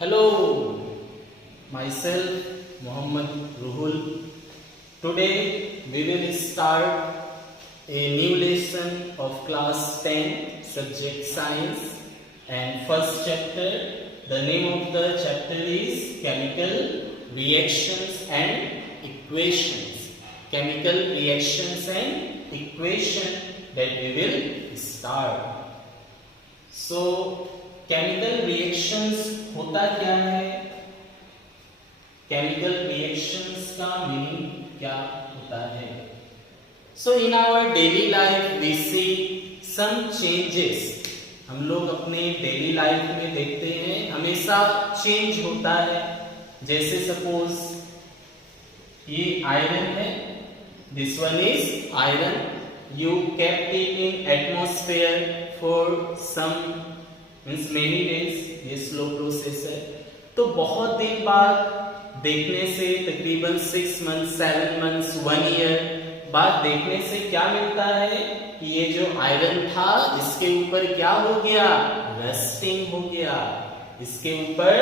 Hello, myself Muhammad Ruhul. Today we will start a new lesson of class 10 subject science and first chapter. The name of the chapter is chemical reactions and equations. Chemical reactions and equation that we will start. So chemical reactions होता क्या है, chemical reactions का meaning क्या होता है। So in our daily life we see some changes. हम लोग अपने डेली लाइफ में देखते हैं हमेशा चेंज होता है। जैसे सपोज ये आयरन है, this one is iron, you kept it in atmosphere for some means many days, ये स्लो प्रोसेस है। तो बहुत दिन बाद देखने से, तकरीबन 6 मंथ्स 7 मंथ्स 1 ईयर बाद देखने से क्या मिलता है कि ये जो आयरन था इसके ऊपर क्या हो गया, रस्टिंग हो गया, इसके ऊपर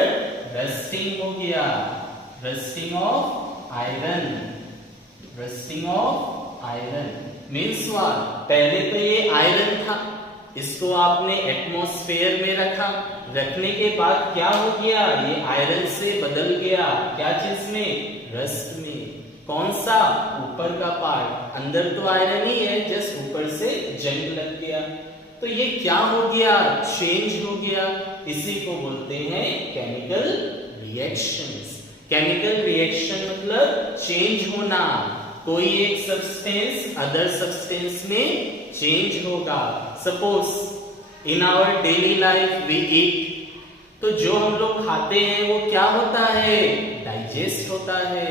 रस्टिंग हो गया, rusting of iron, rusting of iron means what, पहले तो ये आयरन था, इसको आपने एटमॉस्फेयर में रखा, रखने के बाद क्या हो गया, ये आयरन से बदल गया क्या चीज में, रस्ट में। कौन सा, ऊपर का पार्ट, अंदर तो आयरन ही है, जस्ट ऊपर से जंग लग गया। तो ये क्या हो गया, चेंज हो गया। इसी को बोलते हैं केमिकल रिएक्शंस। केमिकल रिएक्शन मतलब चेंज होना, कोई एक सब्सटेंस अदर सब्सटेंस में चेंज होगा। Suppose in our daily life we eat, तो जो हम लोग खाते हैं वो क्या होता है, डाइजेस्ट होता है।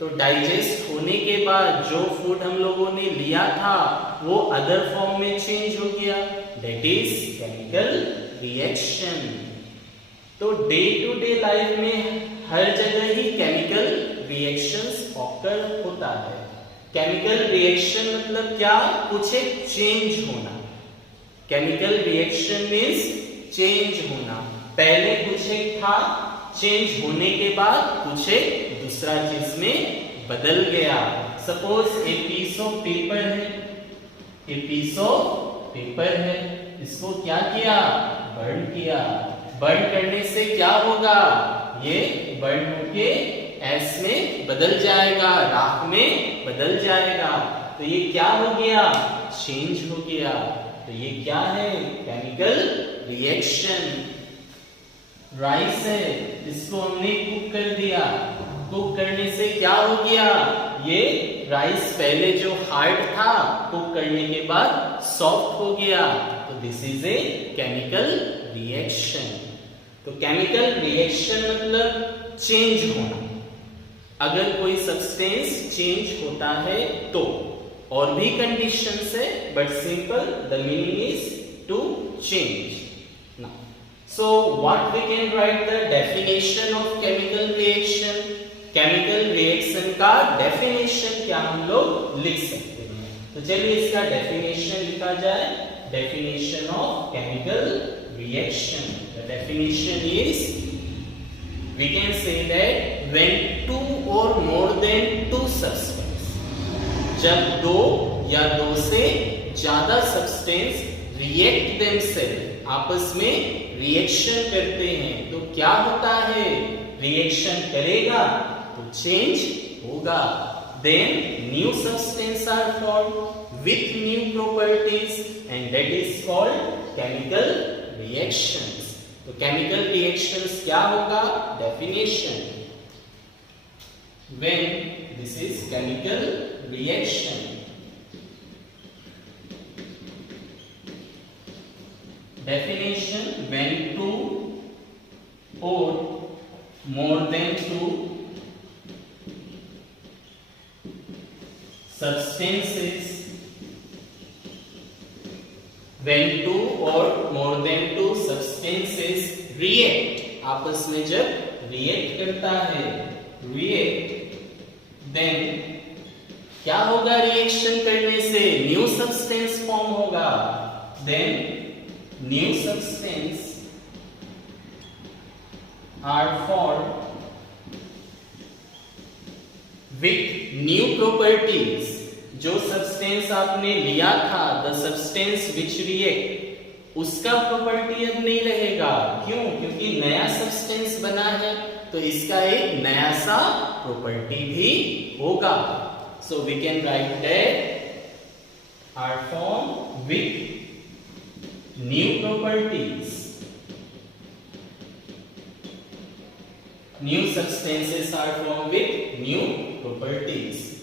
तो डाइजेस्ट होने के बाद जो फूड हम लोगों ने लिया था वो अदर फॉर्म में चेंज हो गया, दैट इज केमिकल रिएक्शन। तो डे टू डे लाइफ में हर जगह ही केमिकल रिएक्शंस ऑकर होता है। केमिकल रिएक्शन मतलब क्या, कुछ एक चेंज होना। केमिकल रिएक्शन मीन्स चेंज होना, पहले कुछ एक था, चेंज होने के बाद कुछ एक दूसरा चीज में बदल गया। Suppose a piece of paper है, ए पीस ऑफ पेपर है, इसको क्या किया, बर्न किया। बर्न करने से क्या होगा, ये बर्न होके ऐश में बदल जाएगा, राख में बदल जाएगा। तो ये क्या हो गया, चेंज हो गया। तो ये क्या है, केमिकल रिएक्शन। राइस है, इसको हमने कुक कर दिया, कुक करने से क्या हो गया, ये राइस पहले जो हार्ड था कुक करने के बाद सॉफ्ट हो गया। तो this is a chemical reaction. तो केमिकल रिएक्शन मतलब चेंज होना। अगर कोई सब्सटेंस चेंज होता है तो, और भी कंडीशंस है but simple the meaning is to change. Now so what we can write the definition of chemical reaction. Chemical reaction का डेफिनेशन क्या हम लोग लिख सकते हैं, तो चलिए इसका डेफिनेशन लिखा जाए। Definition of chemical reaction, the definition is, we can say that when two or more than two substance, जब दो या दो से ज्यादा सब्सटेंस रिएक्ट themselves, आपस में रिएक्शन करते हैं, तो क्या होता है, रिएक्शन करेगा तो चेंज होगा। then new substance are formed with new properties and that is called chemical reactions। तो केमिकल रिएक्शंस क्या होगा, definition, when this is chemical reaction, definition when two or more than two substances, when two or more than two substances react, आपस में जब react करता है, react, then क्या होगा, रिएक्शन करने से न्यू सब्सटेंस फॉर्म होगा, then new substance are formed with new properties. जो सब्सटेंस आपने लिया था, the substance which react, उसका प्रॉपर्टी अब नहीं रहेगा. क्यों? क्योंकि नया सब्सटेंस बना है, तो इसका एक नया सा प्रॉपर्टी भी होगा. So we can write that are formed with new properties. New substances are formed with new properties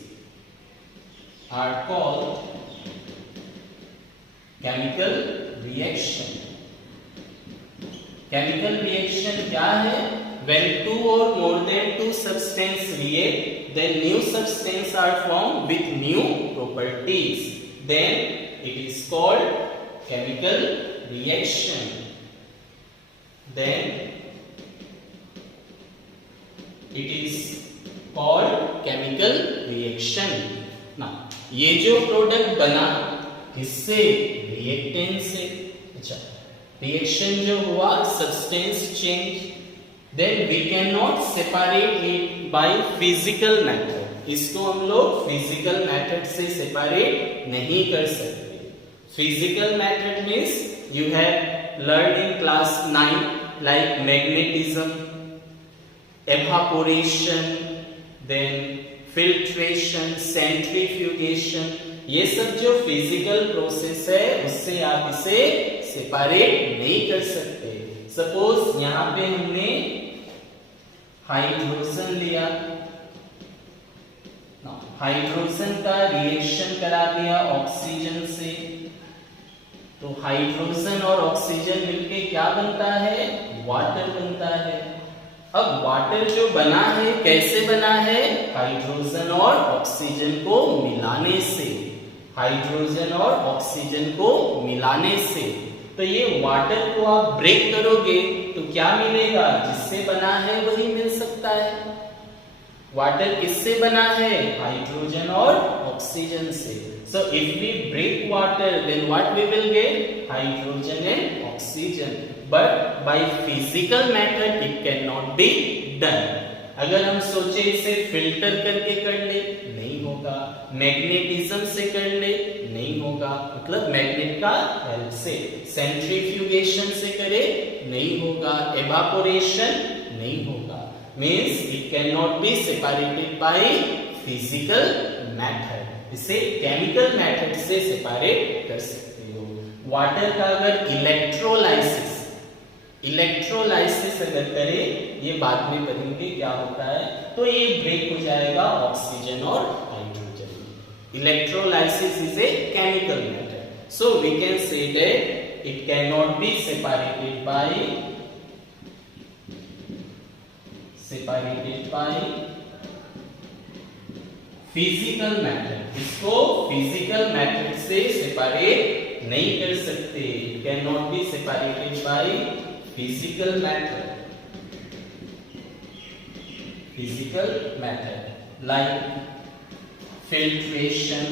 are called chemical reaction. Chemical reaction क्या है? When two or more than two substances react, then new substances are formed with new properties. Then it is called chemical reaction. Then it is called chemical reaction. Now, ये जो product बना किससे? Reactant से. अच्छा, reaction जो हुआ, substance change, then we cannot separate it by physical method. इसको हम लोग फिजिकल मेथड से सेपरेट नहीं कर सकते. Physical method means you have learned in class 9 like magnetism, evaporation, then filtration, centrifugation. ये सब जो फिजिकल प्रोसेस है उससे आप इसे सेपरेट नहीं कर सकते. सपोज यहाँ पे हमने हाइड्रोजन लिया, हाइड्रोजन का रिएक्शन करा दिया ऑक्सीजन से, तो हाइड्रोजन और ऑक्सीजन मिलके क्या बनता है? वाटर बनता है. अब वाटर जो बना है कैसे बना है? हाइड्रोजन और ऑक्सीजन को मिलाने से. हाइड्रोजन और ऑक्सीजन को मिलाने से. तो ये वाटर को आप ब्रेक करोगे तो क्या मिलेगा? जिससे बना है वही मिल सकता है. वाटर किससे बना है? हाइड्रोजन और ऑक्सीजन से. So if we break water, then what we will get? Hydrogen and oxygen. But by physical method it cannot be done. अगर हम सोचे इसे फिल्टर करके कर ले, नहीं होगा. मैग्नेटिज्म से कर ले, नहीं होगा. मतलब मैग्नेट का हेल्प से. सेंट्रीफ्यूगेशन से करे, नहीं होगा. एवापोरेशन, नहीं होगा. Means it cannot be separated by physical method. इसे केमिकल मेथड से सेपरेट कर सकते हो. वाटर का अगर इलेक्ट्रोलाइसिस अगर करें, ये बाद में करेंगे क्या होता है, तो ये ब्रेक हो जाएगा ऑक्सीजन और hydrogen. Electrolysis is a chemical method. So we can say that it can not be separated by physical method. इसको फिजिकल मेथड से सेपरेट नहीं कर सकते. It can not be separated by physical method like filtration,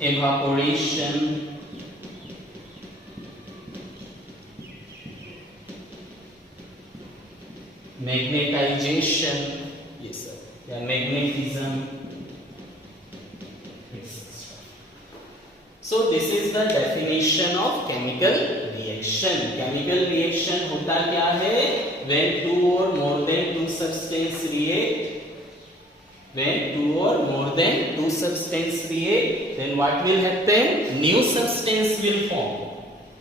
evaporation, magnetization, ये सब, या magnetism. So this is the definition of chemical reaction. Chemical reaction होता क्या है? When two or more than two substances react, then what will happen? New substance will form.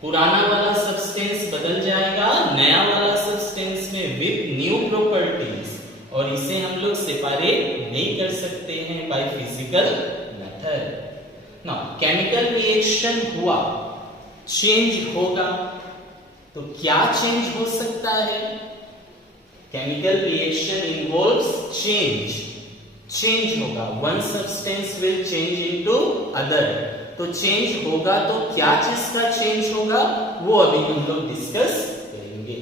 पुराना वाला substance बदल जाएगा नया वाला सब्सटेंस में with new properties, और इसे हम लोग सेपरेट नहीं कर सकते हैं by physical method. Now, chemical reaction हुआ, चेंज होगा, तो क्या चेंज हो सकता है? केमिकल रिएक्शन इन्वॉल्व्स चेंज होगा. One substance will change into other. तो चेंज होगा तो क्या चीज का चेंज होगा वो अभी हम लोग डिस्कस करेंगे.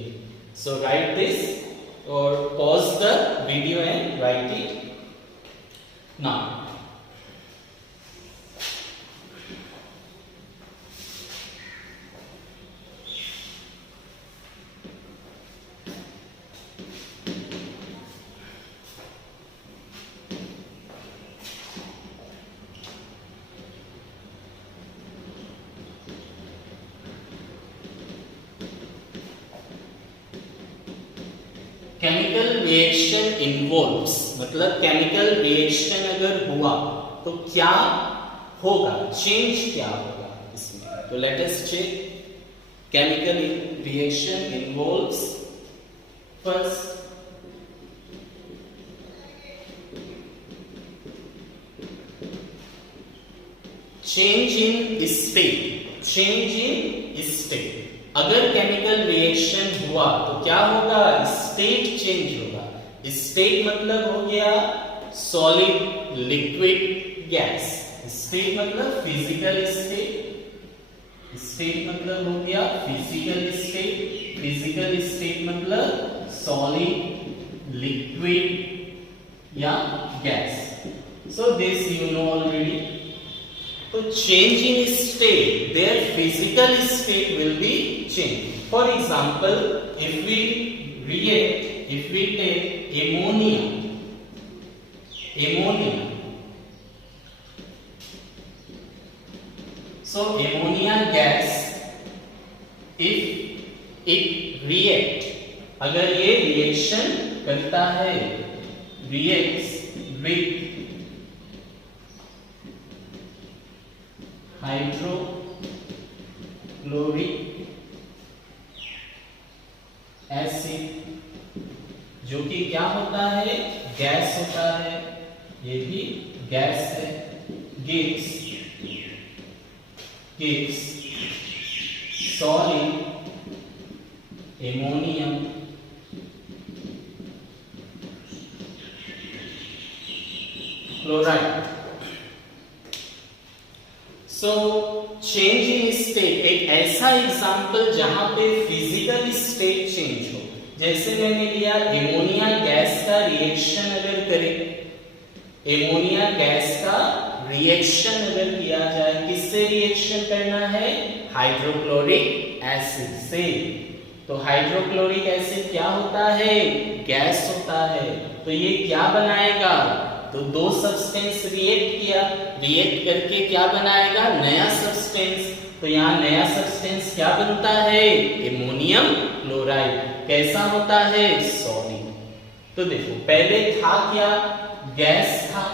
सो राइट दिस और pause the video and right it now. Chemical reaction involves, मतलब केमिकल रिएक्शन अगर हुआ तो क्या होगा, चेंज क्या होगा इसमें। तो let us check. Chemical reaction involves first change in state, change in state. अगर केमिकल रिएक्शन हुआ तो क्या होगा, स्टेट चेंज होगा। स्टेट मतलब हो गया सॉलिड, लिक्विड, गैस। स्टेट मतलब फिजिकल स्टेट, स्टेट मतलब हो गया फिजिकल स्टेट, फिजिकल स्टेट मतलब सॉलिड, लिक्विड या gas. So this you know already. तो change in state, their physical state will be changed. For example, if we take ammonia, so ammonia gas, if it react, अगर ये reaction करता है, reacts with hydrochloric acid, जो कि क्या होता है, गैस होता है, ये भी गैस है, gives solid ammonium chloride। So change in state एक ऐसा एग्जाम्पल जहां पे फिजिकल स्टेट चेंज हो। जैसे मैंने लिया एमोनिया गैस का रिएक्शन अगर करें, एमोनिया गैस का रिएक्शन अगर किया जाए, किससे रिएक्शन करना है, हाइड्रोक्लोरिक एसिड से। तो हाइड्रोक्लोरिक एसिड क्या होता है, गैस होता है। तो ये क्या बनाएगा, तो दो सब्सटेंस रिएक्ट किया, रिएक्ट करके क्या बनाएगा, नया सब्सटेंस। तो यहाँ नया सब्सटेंस क्या बनता है, एमोनियम क्लोराइड। कैसा होता है, सॉलिड। तो देखो पहले था क्या, गैस था,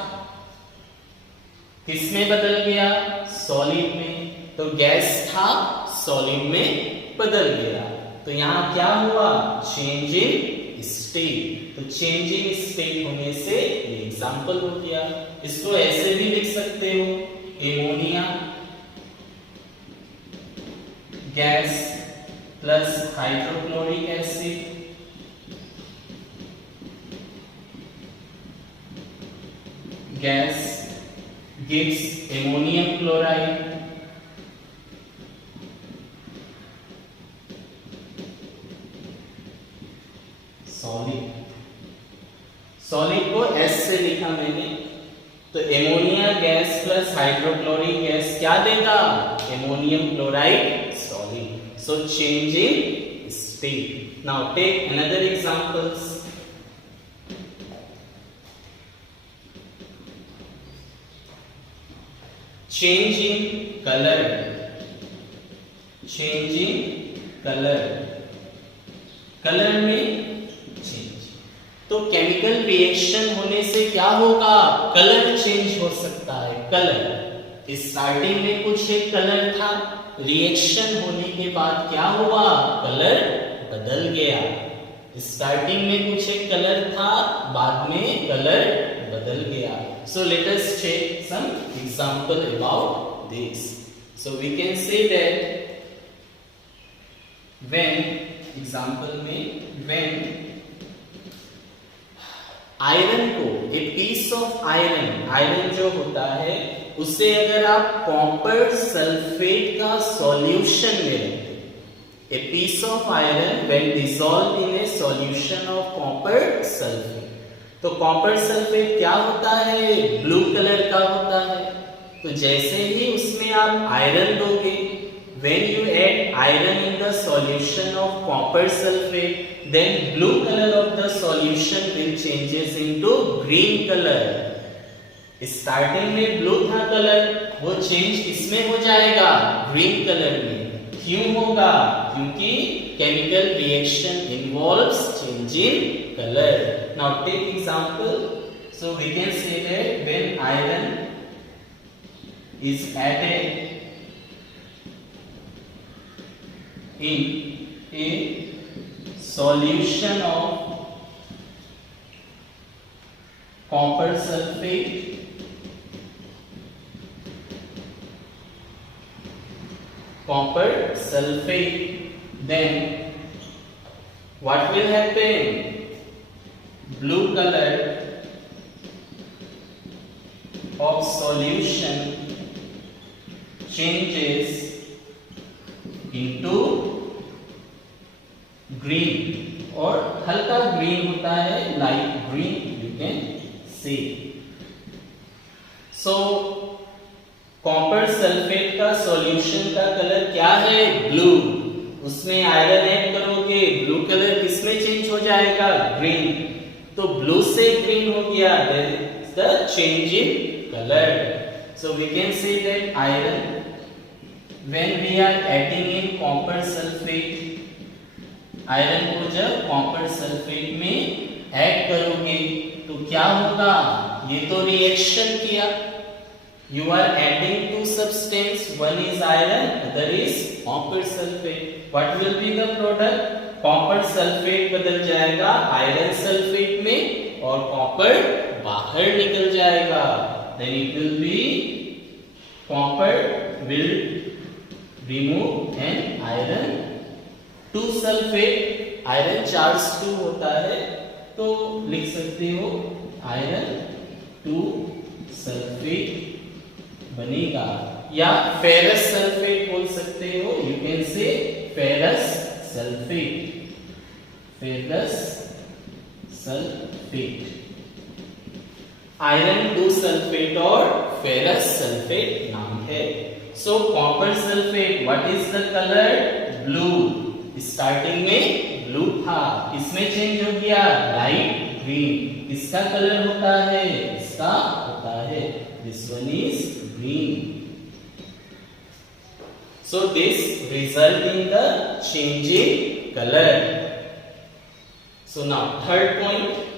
किसमें बदल गया, सॉलिड में। तो गैस था, सॉलिड में बदल गया। तो यहाँ क्या हुआ, चेंज इन स्टेट। तो चेंज इन स्टेट होने से ये एग्जांपल हो गया। इसको ऐसे भी लिख सकते हो, ammonia gas plus hydrochloric acid gas gives ammonium chloride solid को एस से लिखा मैंने। तो ammonia gas plus hydrochloric gas क्या देगा, ammonium chloride solid. So change in state. Now take another examples. Change in colour, change in colour, colour में तो chemical reaction होने से क्या होगा, कलर चेंज हो सकता है। कलर स्टार्टिंग में कुछ एक कलर था, रिएक्शन होने के बाद क्या हुआ, कलर बदल गया। स्टार्टिंग में कुछ एक कलर था, बाद में कलर बदल गया। So let us check some example about this. So we can say that when, example में व्हेन आयरन को, a piece of iron, iron जो होता है उसे अगर आप कॉपर सल्फेट का सॉल्यूशन में रखते, a piece of iron when dissolved in a solution of copper sulphate, तो कॉपर सल्फेट क्या होता है, ब्लू कलर का होता है। तो जैसे ही उसमें आप आयरन दोगे, when you add iron in the solution of copper sulfate, then blue color of the solution will changes into green color. Starting में ब्लू था कलर, वो चेंज किसमें हो जाएगा, ग्रीन कलर में। क्यों होगा? क्योंकि chemical reaction involves change in colour. Now take example. So we can say that when iron is added in a solution of copper sulfate, then what will happen? Blue color of solution changes into green, और हल्का green होता है, light green you can see. So copper sulphate का solution का colour क्या है? Blue. उसमें iron add करोगे, ब्लू कलर किसमें चेंज हो जाएगा? ग्रीन. तो ब्लू से ग्रीन हो गया, that is the change in colour. So we can say that iron, when we are adding in copper sulfate, iron को जब कॉपर सल्फेट में ऐड करोगे तो क्या होगा? ये तो रिएक्शन किया. You are adding two substance, one is iron, other is copper sulfate. What will be the product? Copper sulphate बदल जाएगा आयरन सल्फेट में और कॉपर बाहर निकल जाएगा. Then it will be copper will remove and iron 2 sulfate. Iron charge 2 होता है तो लिख सकते हो आयरन 2 सल्फेट बनेगा, या फेरस सल्फेट बोल सकते हो. यू कैन से ferrous sulphate. Ferrous sulphate iron 2 sulphate और फेरस सल्फेट नाम है. सो copper sulphate what is the colour? Blue. Starting में ब्लू था, इसमें चेंज हो गया लाइट ग्रीन. इसका कलर होता है, इसका होता है, this one is green. So this result in the change in colour. So now third point.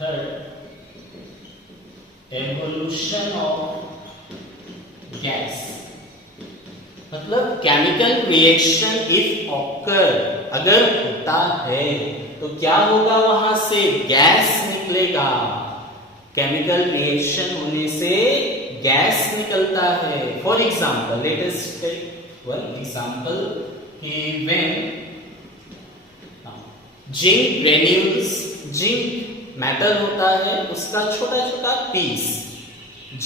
Third, evolution of gas. मतलब केमिकल रिएक्शन इफ ऑकर, अगर होता है तो क्या होगा? वहां से गैस निकलेगा. केमिकल रिएक्शन होने से गैस निकलता है. For example, let us take one example कि when zinc granules, zinc metal होता है, उसका छोटा छोटा पीस,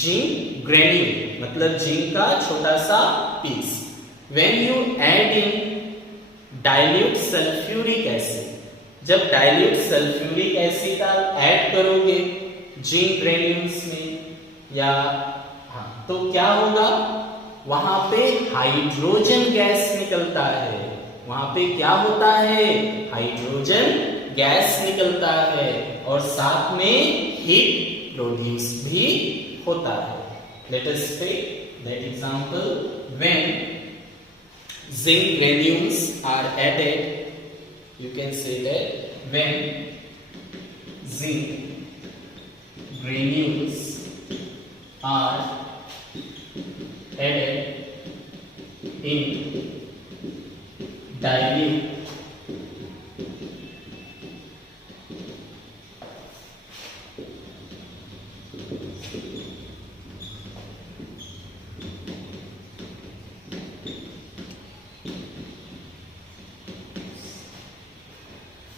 जिंक ग्रेन्यूल मतलब जिंक का छोटा सा piece. When you add in dilute sulphuric acid, जब डाइल्यूट सल्फ्यूरिक एसिड आप ऐड करोगे जिंक ग्रेन्यूल्स में, या तो क्या होगा? वहां पे हाइड्रोजन गैस निकलता है. वहां पे क्या होता है? हाइड्रोजन गैस निकलता है और साथ में हीट प्रोड्यूस भी होता है. Let us take that example. When zinc granules are added, you can say that when zinc granules are added in dilute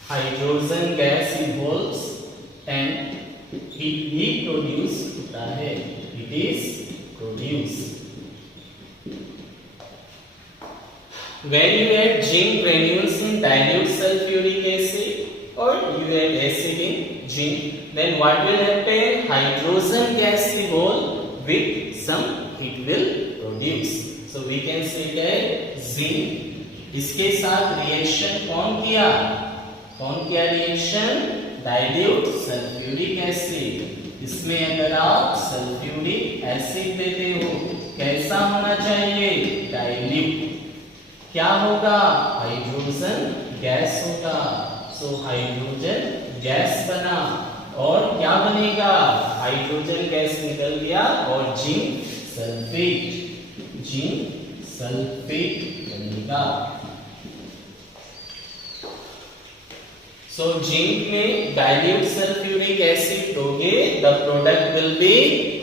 hydrogen gas evolves and heat produce होता है. It is produced when you add zinc granules in dilute sulfuric acid or you add acid in zinc, then what will happen? Hydrogen gas evolve with some heat will produce. So we can say it as zinc. इसके साथ reaction कौन किया reaction? Dilute sulphuric acid. इसमें अगर आप sulphuric acid देते हो, कैसा होना चाहिए? डाइल्यूट। क्या होगा? हाइड्रोजन गैस होगा। सो हाइड्रोजन गैस बना, और क्या बनेगा? हाइड्रोजन गैस निकल गया और जिंक सल्फेट बनेगा। सो जिंक में डाइल्यूट सल्फ्यूरिक एसिड दोगे, the product will B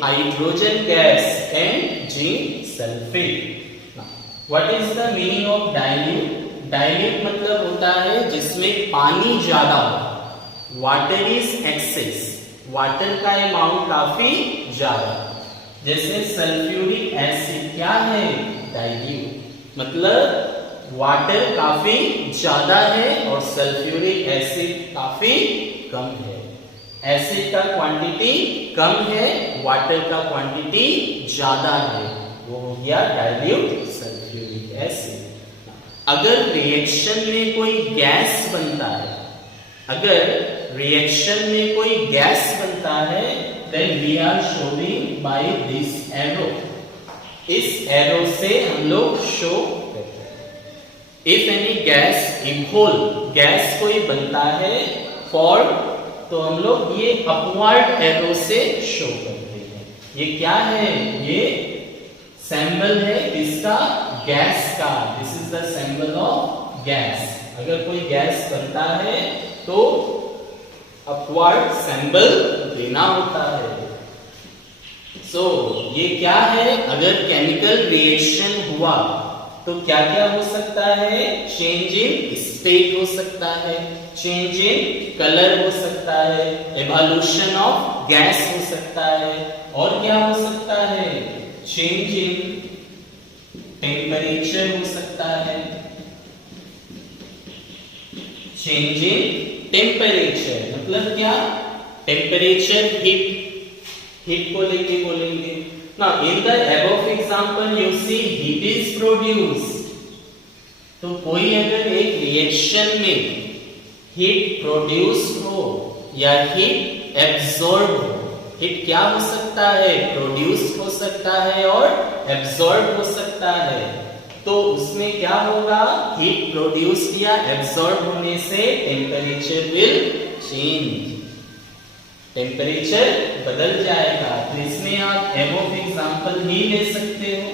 hydrogen gas and zinc sulphate. What is the meaning of dilute? Dilute मतलब होता है जिसमें पानी ज्यादा हो। वाटर इज एक्सेस, वाटर का अमाउंट काफी ज्यादा। जैसे सल्फ्यूरिक एसिड क्या है? डाइल्यूट, मतलब वाटर काफी ज्यादा है और सल्फ्यूरिक एसिड काफी कम है। एसिड का क्वांटिटी कम है, वाटर का क्वांटिटी ज्यादा है, वो हो गया डाइल्यूट सल्फ्यूरिक एसिड। अगर रिएक्शन में कोई गैस बनता है, then we are showing by this arrow। इस एरो से हम लोग शो करते हैं। If any gas inhale, gas कोई बनता है फॉर, तो हम लोग ये अपवर्ड एरो से शो करते हैं। ये क्या है? ये सिंबल है किसका? गैस का। This is the symbol of gas. अगर कोई गैस बनता है तो अपवर्ड सिंबल देना होता है। सो ये क्या है? अगर केमिकल रिएक्शन हुआ तो क्या क्या हो सकता है? चेंज इन स्टेट हो सकता है, चेंज इन कलर हो सकता है, इवोल्यूशन ऑफ गैस हो सकता है, और क्या हो सकता है? चेंज इन टेम्परेचर हो सकता है। चेंज इन टेम्परेचर मतलब क्या? टेम्परेचर हीट को लेके बोलेंगे ना। In the above example you see heat is produced. तो कोई अगर एक रिएक्शन में हीट प्रोड्यूस हो या हीट एब्सॉर्ब हो, हीट क्या हो सकता है? प्रोड्यूस हो सकता है और एब्सॉर्ब हो सकता है। तो उसमें क्या होगा? हीट प्रोड्यूस या एब्सॉर्ब होने से टेम्परेचर विल चेंज, टेम्परेचर बदल जाएगा। तो इसमें आप एबोव एग्जांपल ही ले सकते हो,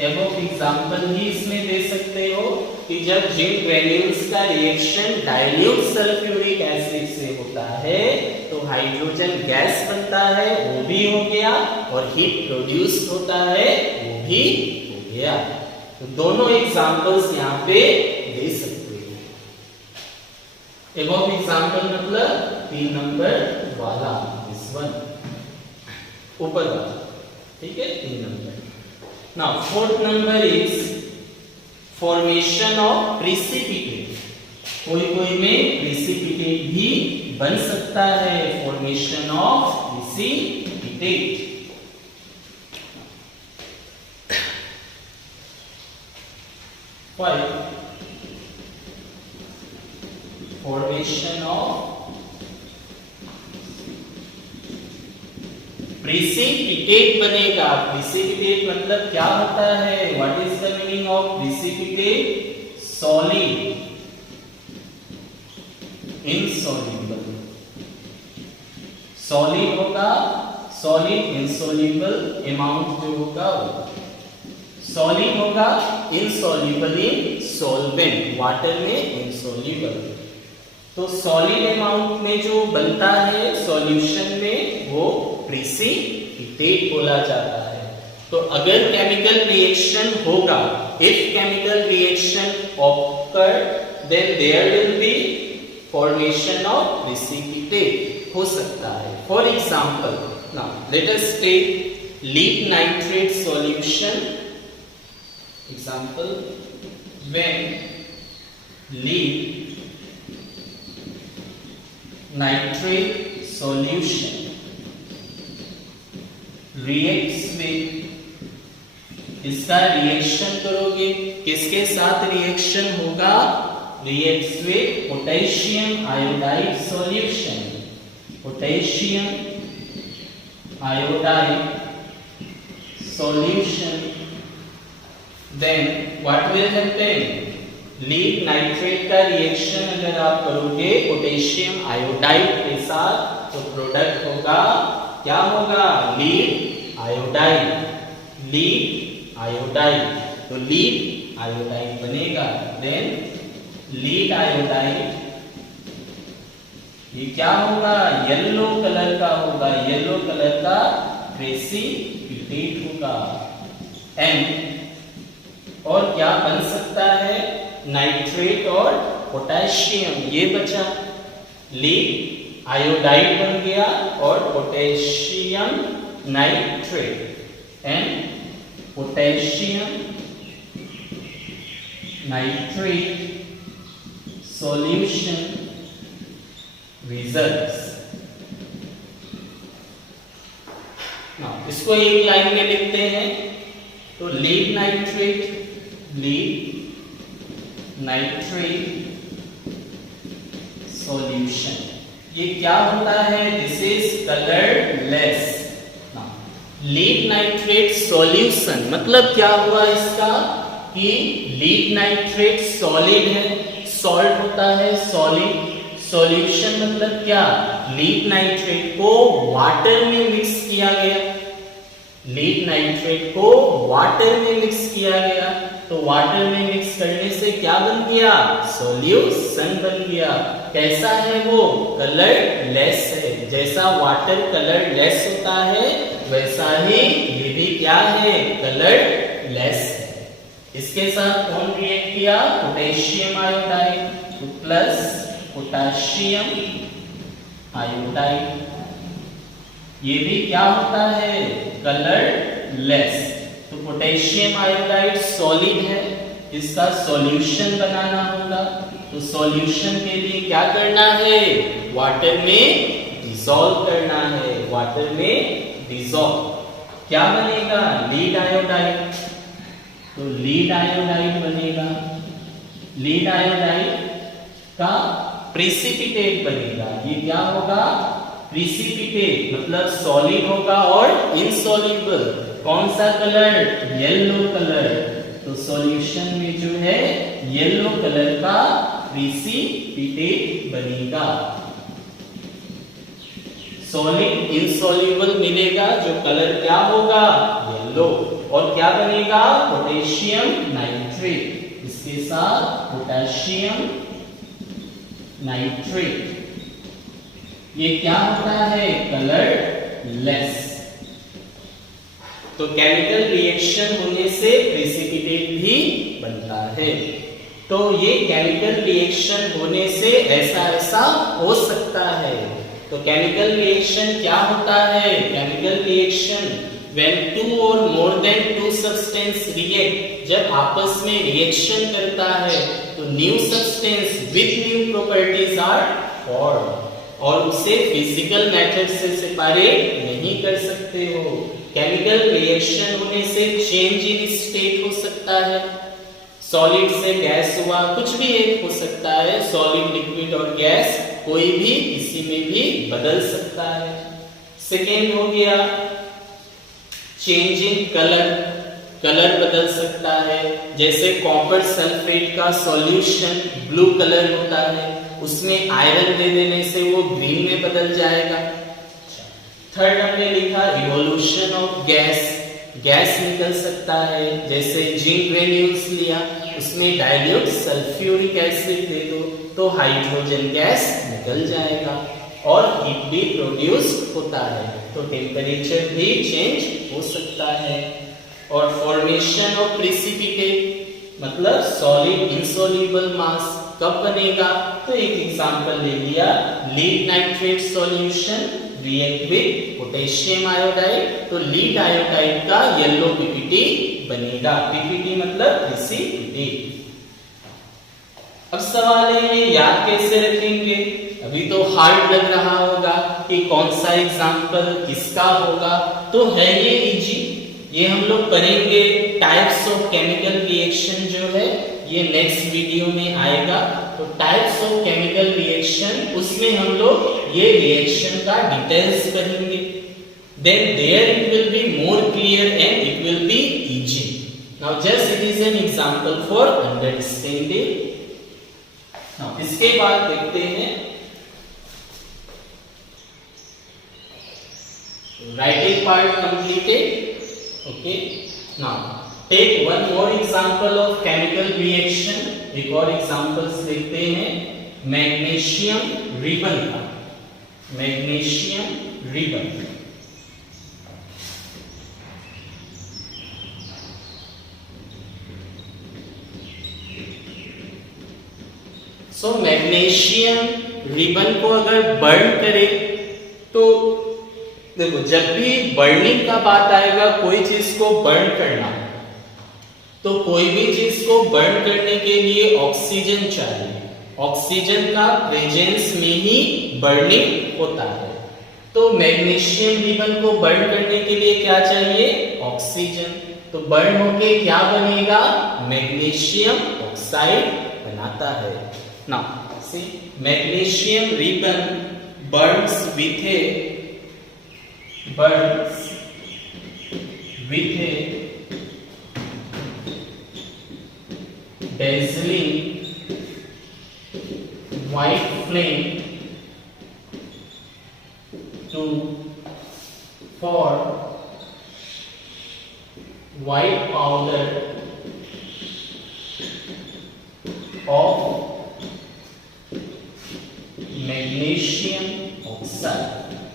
एबोव एग्जांपल ही इसमें दे सकते हो कि जब जिंक ग्रेन्यूल्स का रिएक्शन डाइल्यूट सल्फ्यूरिक एसिड से होता है तो हाइड्रोजन गैस बनता है, वो भी हो गया, और हीट प्रोड्यूस होता है, वो भी हो गया। तो दोनों एग्जांपल्स यहाँ पे दे सकते हो। एबोव एग्जांपल मतलब 3 नंबर वाला, दिस वन ऊपर वाला, ठीक है, 3 number. Now 4th number is formation of precipitate. कोई में प्रेसिपिटेट भी बन सकता है, formation of precipitate. Formation of precipitate बनेगा। प्रेसिपिटेट मतलब क्या होता है? What is the meaning of precipitate? Solid, insoluble. Solid होगा, सॉलिड इनसॉल्युबल अमाउंट जो होगा वो सॉलिड होगा, इनसॉल्युबल इन सॉल्वेंट, वाटर में इनसॉल्युबल। तो सॉलिड अमाउंट में जो बनता है सॉल्यूशन में वो प्रेसिपिटेट बोला जाता है। तो अगर केमिकल रिएक्शन होगा, if chemical reaction occur, then there will be formation of precipitate हो सकता है। For example, now let us take lead nitrate solution. Example, when lead nitrate solution reacts with इसका रिएक्शन करोगे, किसके साथ रिएक्शन होगा? Reacts with potassium iodide solution, potassium iodide solution, then what will happen? Lead nitrate का reaction अगर आप करोगे potassium iodide के साथ तो प्रोडक्ट होगा, क्या होगा? लीड आयोडाइड, लीड आयोडाइड, तो लीड आयोडाइड बनेगा। देन लीड आयोडाइड ये क्या होगा? येलो कलर का होगा, येलो कलर का प्रेसिपिटेट होगा। एंड और क्या बन सकता है? नाइट्रेट और पोटेशियम, ये बचा, लीड आयोडाइड बन गया और potassium nitrate and potassium nitrate solution results. इसको एक लाइन में लिखते हैं तो lead nitrate, lead nitrate solution, ये क्या होता है? This is colourless. Lead nitrate solution मतलब क्या हुआ इसका कि लीड नाइट्रेट सॉलिड है, सॉल्ट होता है, सॉलिड। सॉल्यूशन मतलब क्या? लीड नाइट्रेट को वाटर में मिक्स किया गया, लीड नाइट्रेट को वाटर में मिक्स किया गया, तो वाटर में मिक्स करने से क्या बन गया? सॉल्यूशन बन गया। कैसा है वो? कलरलेस है। जैसा वाटर कलरलेस होता है वैसा ही ये भी क्या है? कलरलेस है। इसके साथ कौन रिएक्ट किया? Potassium iodide plus potassium iodide, ये भी क्या होता है? कलरलेस। तो पोटेशियम आयोडाइड सॉलिड है, इसका सॉल्यूशन बनाना होगा, तो सॉल्यूशन के लिए क्या करना है? वाटर में डिसॉल्व करना है, वाटर में डिसॉल्व। क्या बनेगा? लीड आयोडाइड, तो लीड आयोडाइड बनेगा, लीड आयोडाइड का प्रेसिपिटेट बनेगा। ये क्या होगा? प्रेसिपिटेट मतलब सॉलिड होगा और इनसॉल्युबल। कौन सा कलर? Yellow colour. तो सॉल्यूशन में जो है येलो कलर का प्रेसिपिटेट बनेगा। सॉलिड इनसॉल्युबल मिलेगा, जो कलर क्या होगा? येलो। और क्या बनेगा? पोटेशियम नाइट्रेट, इसके साथ पोटेशियम नाइट्रेट, ये क्या होता है? कलरलेस। तो केमिकल रिएक्शन होने से प्रेसिपिटेट भी बनता है। तो ये केमिकल रिएक्शन होने से ऐसा ऐसा हो सकता है। तो केमिकल रिएक्शन क्या होता है? Chemical reaction when two or more than two substance react, जब आपस में रिएक्शन करता है तो new substance with new properties are formed, और उसे फिजिकल मेथड से सेपरेट नहीं कर सकते हो। केमिकल रिएक्शन होने से चेंज इन स्टेट हो सकता है, सॉलिड से गैस हुआ, कुछ भी एक हो सकता है, सॉलिड लिक्विड और गैस कोई भी किसी में भी बदल सकता है। सेकेंड हो गया चेंज इन कलर, कलर बदल सकता है, जैसे कॉपर सल्फेट का सॉल्यूशन ब्लू कलर होता है, उसमें आयरन दे देने से वो ग्रीन में बदल जाएगा। थर्ड हमने लिखा इवोल्यूशन ऑफ गैस, गैस निकल सकता है, जैसे जिंक ग्रेन्यूल्स लिया, उसमें डाइल्यूट सल्फ्यूरिक एसिड दे दो तो हाइड्रोजन गैस निकल जाएगा और हीट भी प्रोड्यूस होता है, तो टेम्परेचर भी चेंज हो सकता है। और फॉर्मेशन ऑफ प्रेसिपिटेट मतलब सॉलिड इनसॉल्युबल मास कब बनेगा? तो एक एग्जांपल ले लिया, lead nitrate solution react with potassium iodide, तो लीड आयोडाइड का येलो पीपीटी बनेगा। पीपीटी मतलब प्रेसिपिटेट। अब सवाल है ये याद कैसे रखेंगे? अभी तो हार्ड लग रहा होगा कि कौन सा एग्जांपल किसका होगा, तो है ये इजी, ये हम लोग करेंगे टाइप्स ऑफ केमिकल रिएक्शन जो है ये नेक्स्ट वीडियो में आएगा। तो टाइप्स ऑफ केमिकल रिएक्शन उसमें हम लोग ये रिएक्शन का डिटेल्स करेंगे। Then there it will be more clear and it will be easy. Now just it is an example for understanding. Now इसके बाद देखते हैं writing part completed. Okay, now take one more example of chemical reaction. एक और examples देखते हैं magnesium ribbon का। Magnesium ribbon सो magnesium ribbon को अगर बर्न करें तो देखो, जब भी बर्निंग का बात आएगा, कोई चीज को बर्न करना, तो कोई भी चीज को बर्न करने के लिए ऑक्सीजन चाहिए। ऑक्सीजन का प्रेजेंस में ही बर्निंग होता है। तो मैग्नीशियम रिबन को बर्न करने के लिए क्या चाहिए? ऑक्सीजन। तो बर्न होके क्या बनेगा? मैग्नीशियम ऑक्साइड बनाता है। Now see magnesium ribbon burns with a dazzling white flame to form white powder of magnesium oxide।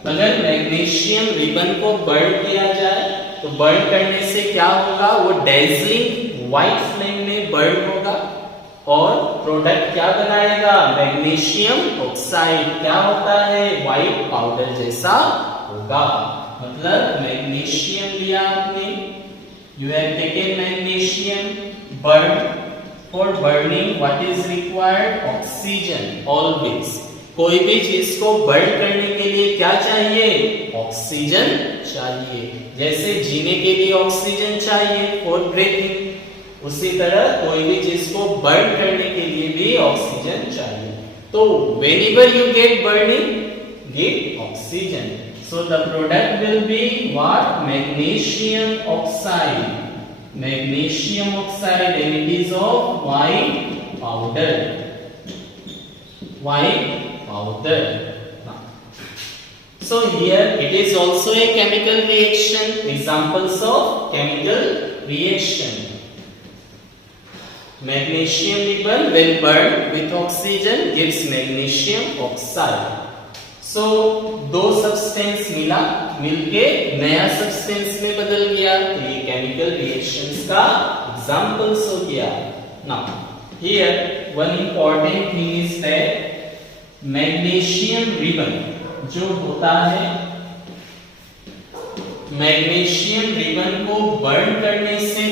अगर मैग्नीशियम रिबन को बर्न किया जाए तो बर्न करने से क्या होगा? वो डेज़लिंग व्हाइट फ्लेम में बर्न होगा और प्रोडक्ट क्या बनाएगा? Magnesium oxide. क्या होता है? व्हाइट पाउडर जैसा होगा। मतलब मैग्नीशियम लिया आपने, you have taken magnesium, burn. For burning what is required? Oxygen. Always कोई भी चीज को बर्न करने के लिए क्या चाहिए? ऑक्सीजन चाहिए। जैसे जीने के लिए ऑक्सीजन चाहिए फॉर ब्रीथिंग, उसी तरह कोई भी चीज को बर्न करने के लिए भी ऑक्सीजन चाहिए। तो whenever you get burning, gate oxygen. So the product will be what? Magnesium oxide. Magnesium oxide and it is of white powder. White powder. So here it is also a chemical reaction. Examples of chemical reaction. Magnesium ribbon when burned with oxygen gives magnesium oxide. So दो substance मिलके नया substance में बदल गया। तो ये chemical reactions का examples हो गया। Now here one important thing is that magnesium ribbon जो होता है, मैग्नीशियम रिबन को बर्न करने से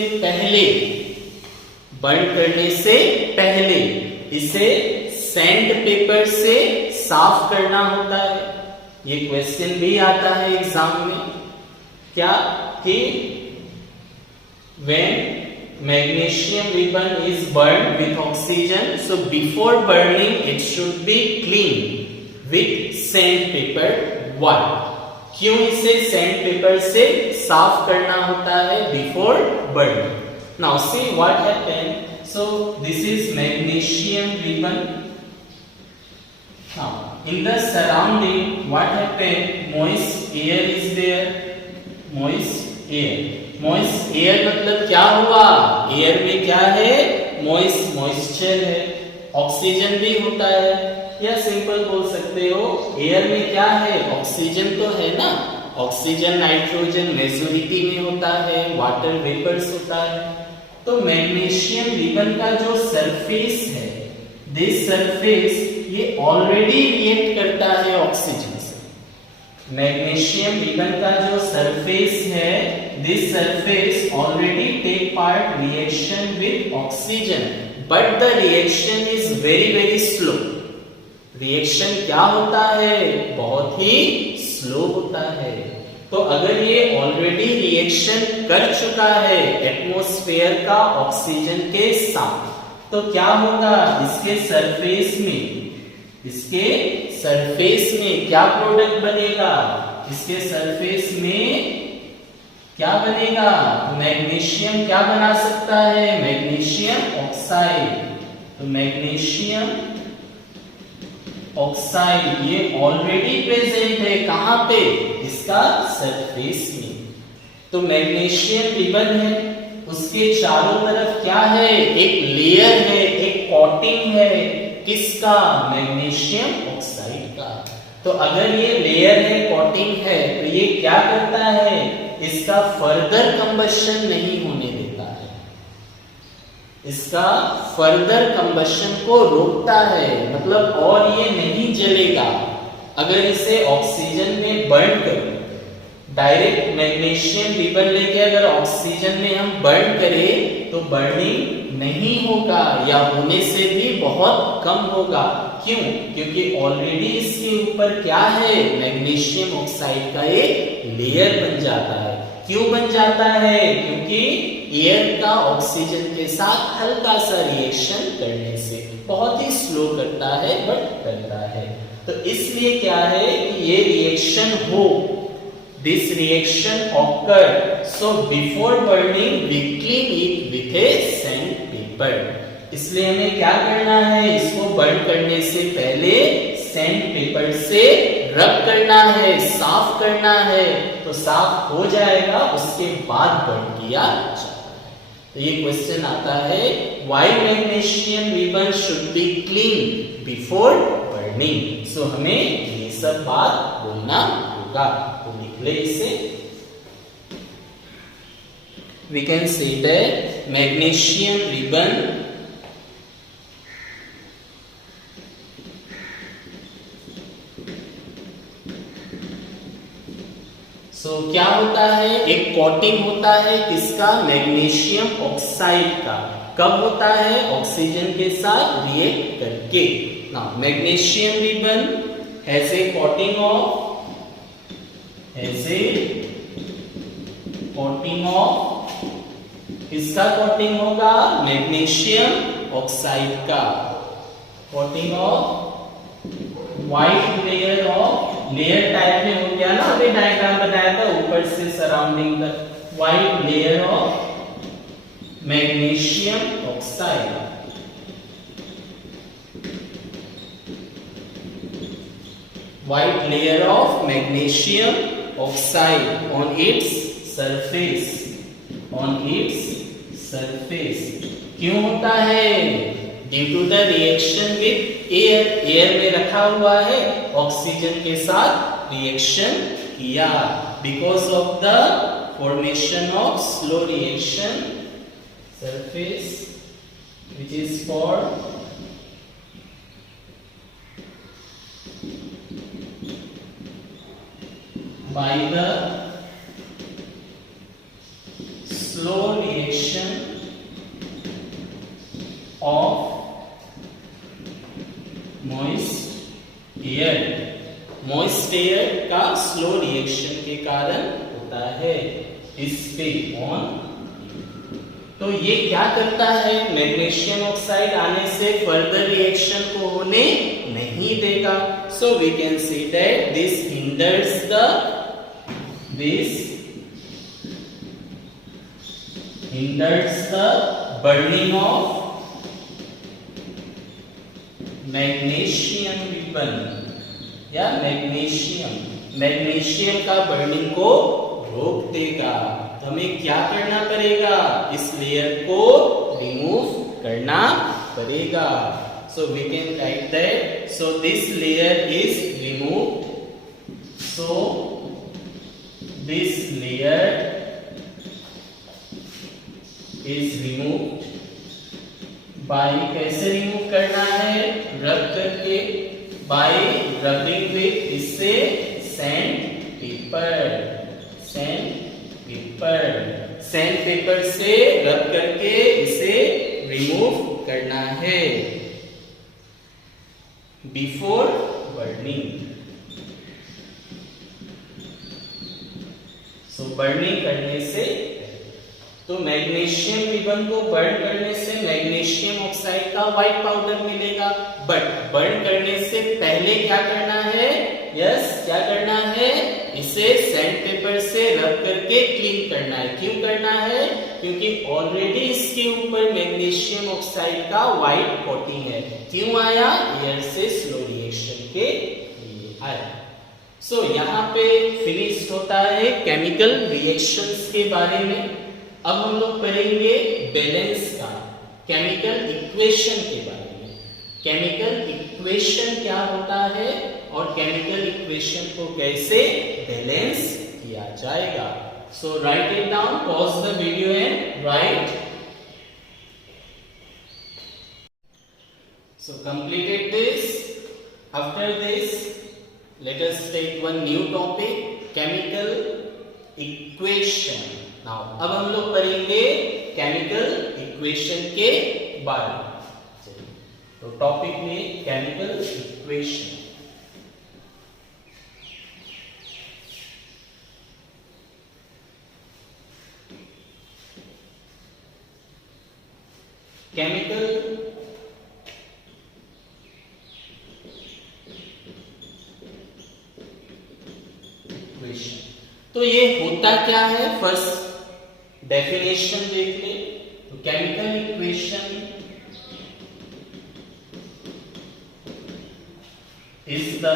पहले इसे सैंड पेपर से साफ करना होता है। ये क्वेश्चन भी आता है एग्जाम में, क्या कि when magnesium ribbon is burned with oxygen, so before burning it should be cleaned with sandpaper. Why? क्यों इसे सैंडपेपर से साफ करना होता है before burning? Now see what happened. So this is magnesium ribbon. Now in the surrounding what happened? Moist air is there. Moist air. Moist air मतलब क्या हुआ? एयर में क्या है? मॉइस्चर है। ऑक्सीजन भी होता है, या सिंपल बोल सकते हो एयर में क्या है? ऑक्सीजन तो है ना। ऑक्सीजन नाइट्रोजन मेजोरिटी में होता है, वाटर वेपर्स होता है। तो मैग्नीशियम रिबन का जो सरफेस है, दिस सरफेस ये ऑलरेडी रिएक्ट करता है ऑक्सीजन से। मैग्नीशियम रिबन का जो सरफेस है, this surface already take part reaction with oxygen, but the reaction is very slow. reaction क्या होता है? बहुत ही स्लो होता है। तो अगर ये ऑलरेडी रिएक्शन कर चुका है एटमॉस्फेयर का ऑक्सीजन के साथ, तो क्या होगा, इसके सरफेस में क्या प्रोडक्ट बनेगा, इसके सरफेस में क्या बनेगा, मैग्नीशियम क्या बना सकता है, मैग्नीशियम ऑक्साइड। तो मैग्नीशियम ऑक्साइड ये ऑलरेडी प्रेजेंट है, कहां पे, इसका सरफेस में। तो मैग्नीशियम रिबन है, उसके चारों तरफ क्या है, एक लेयर है, एक कोटिंग है, किसका, मैग्नीशियम ऑक्साइड का। तो अगर ये लेयर है, कोटिंग है, तो ये क्या करता है, इसका फर्दर कंबशन नहीं होने देता है, इसका फर्दर कंबशन को रोकता है, मतलब और ये नहीं जलेगा। अगर इसे ऑक्सीजन में बर्न करो, डायरेक्ट मैग्नीशियम रिबन लेके अगर ऑक्सीजन में हम बर्न करें तो बर्निंग नहीं होगा, या होने से भी बहुत कम होगा। क्यों, क्योंकि ऑलरेडी इसके ऊपर क्या है, मैग्नीशियम ऑक्साइड का एक लेयर बन जाता है। क्यों बन जाता है, क्योंकि एयर का ऑक्सीजन के साथ हल्का सा रिएक्शन करने से, बहुत ही स्लो करता है बट करता है। तो इसलिए क्या है कि ये रिएक्शन हो, this reaction occur, so before burning we clean it with a sand paper. इसलिए हमें क्या करना है, इसको बर्न करने से पहले सैंड पेपर से रब करना है, साफ करना है, तो साफ हो जाएगा, उसके बाद बर्न किया जाता है। तो ये क्वेश्चन आता है, why magnesium ribbon should be clean before burning. So हमें ये सब बात बोलना होगा। तो लिख ले इसे, we can say that magnesium ribbon क्या होता है, एक कोटिंग होता है किसका, मैग्नीशियम ऑक्साइड का। कब होता है, ऑक्सीजन के साथ रिएक्ट करके। Now magnesium ribbon has a coating of किसका कोटिंग होगा, मैग्नीशियम ऑक्साइड का। Coating of white layer of, layer type में हो गया ना, अभी डायग्राम बताया था, ऊपर से surrounding the white layer of magnesium oxide. White layer of magnesium oxide on its surface. क्यों होता है, due to the reaction with air, air में रखा हुआ है, ऑक्सीजन के साथ रिएक्शन किया, because of the formation of slow reaction surface which is formed by the slow reaction of moist air का स्लो रिएक्शन के कारण होता है इस पे ऑन। तो ये क्या करता है, मैग्नीशियम ऑक्साइड आने से फर्दर रिएक्शन को होने नहीं देगा। So we can see that this hinders the burning of magnesium ribbon, या मैग्नीशियम का बर्निंग को रोक देगा। तो हमें क्या करना पड़ेगा, इस लेयर को रिमूव करना पड़ेगा। So we can write that, so this layer is removed, so this layer is removed by, कैसे रिमूव करना है, रब करके, बाय रबिंग विथ इससे सैंड पेपर से रब करके इसे रिमूव करना है बिफोर बर्निंग। बर्निंग करने से, तो मैग्नीशियम रिबन को बर्न करने से मैग्नीशियम ऑक्साइड का व्हाइट पाउडर मिलेगा। बट बर्न करने से पहले क्या करना है? क्या करना है? इसे सैंड पेपर से रब करके क्लीन करना है। क्यों करना है? क्योंकि ऑलरेडी इसके ऊपर मैग्नीशियम ऑक्साइड का व्हाइट कोटिंग है। क्यों आया? एयर से स्लो रिएक्शन के लिए आया। सो यहाँ पे फिनिश होता है केमिकल रिएक्शंस के बारे में। अब हम लोग पढ़ेंगे बैलेंस का, केमिकल इक्वेशन के बारे में। केमिकल इक्वेशन क्या होता है और केमिकल इक्वेशन को कैसे बैलेंस किया जाएगा। So write it down, pause the video and write. So completed this. After this, let us take one new topic, chemical equation. Now, अब हम लोग पढ़ेंगे केमिकल इक्वेशन के बारे में। तो टॉपिक में केमिकल इक्वेशन। केमिकल इक्वेशन, तो ये होता क्या है? फर्स्ट डेफिनेशन देख ले। तो chemical equation is the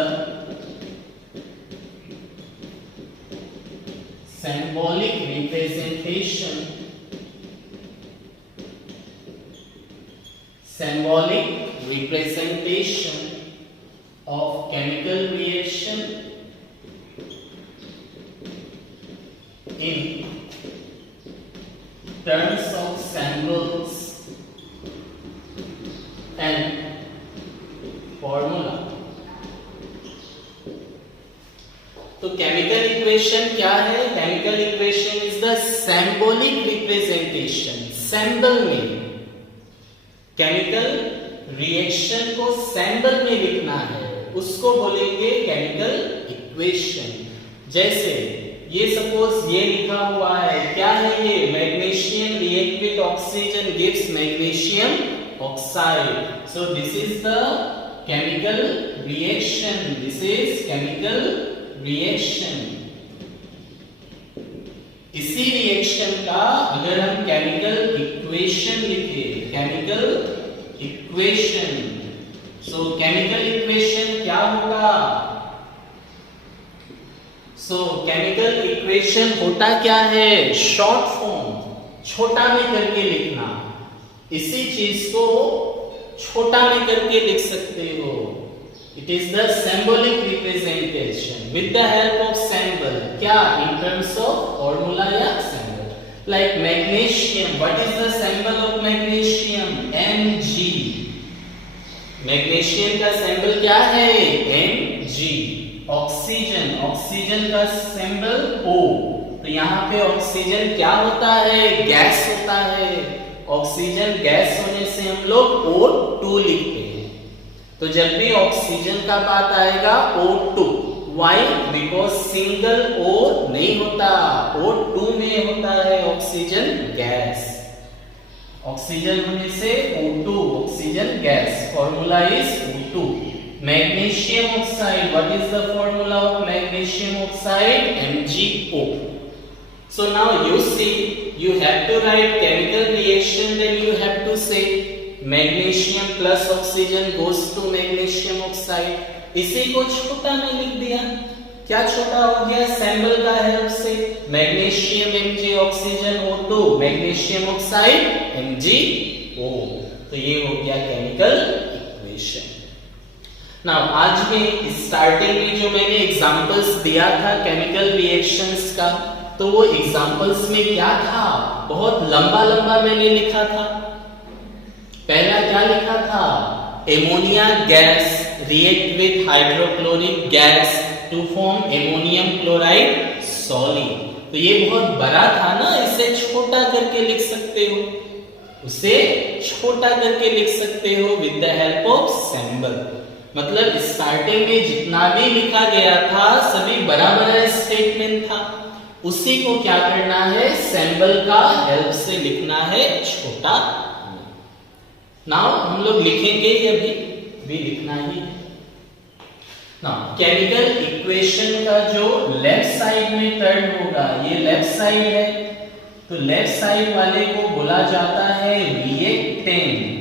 symbolic representation of chemical reaction in terms of symbols and formula। तो केमिकल इक्वेशन क्या है? Chemical equation is the symbolic representation. Symbol में केमिकल रिएक्शन को सिंबल में लिखना है, उसको बोलेंगे केमिकल इक्वेशन। जैसे ये सपोज ये लिखा हुआ है, क्या है ये? Magnesium react with oxygen gives magnesium oxide. So this is the chemical reaction, this is chemical reaction. इसी रिएक्शन का अगर हम केमिकल इक्वेशन लिखे, केमिकल इक्वेशन, सो केमिकल इक्वेशन क्या होगा? सो केमिकल इक्वेशन होता क्या है? शॉर्ट फॉर्म, छोटा में करके लिखना। इसी चीज को छोटा में करके लिख सकते हो। It is the symbolic representation with the help of symbol। क्या? In terms of formula या symbol। Like magnesium, what is the symbol of magnesium? Mg। magnesium का symbol क्या है? Mg। ऑक्सीजन, ऑक्सीजन का symbol O। तो यहाँ पे oxygen क्या होता है? गैस होता है। ऑक्सीजन गैस होने से हम लोग O2 लिखते हैं। तो जब भी ऑक्सीजन का बात आएगा O2, Y? Because single O नहीं होता, O2 में होता है ऑक्सीजन गैस। ऑक्सीजन होने से O2, oxygen gas. Formula is O2। Magnesium oxide, what is the formula of magnesium oxide? MgO। So now you see, you have to write chemical reaction, then you have to say magnesium plus oxygen goes to magnesium oxide. इसी को छोटा में लिख दिया। क्या छोटा हो गया? सिंबल का हेल्प से। Magnesium Mg, oxygen O2, magnesium oxide MgO। तो ये हो गया केमिकल इक्वेशन। नाउ आज में स्टार्टिंग में जो मैंने एग्जांपल्स दिया था केमिकल रिएक्शंस का, तो वो एग्जांपल्स में क्या था? बहुत लंबा लंबा मैंने लिखा था। पहला क्या लिखा था? Ammonia gas react with hydrochloric gas to form ammonium chloride solid. तो ये बहुत बड़ा था ना, इसे छोटा करके लिख सकते हो, उसे छोटा करके लिख सकते हो with the help of symbol. मतलब स्टार्टिंग में जितना भी लिखा गया था सभी बड़ा बड़ा स्टेटमेंट था। उसी को क्या करना है, सिंबल का हेल्प से लिखना है छोटा। नाउ हम लोग लिखेंगे, ये भी लिखना ही है। नाउ केमिकल इक्वेशन का जो लेफ्ट साइड में टर्न होगा, ये लेफ्ट साइड है, तो लेफ्ट साइड वाले को बोला जाता है रिएक्टेंट।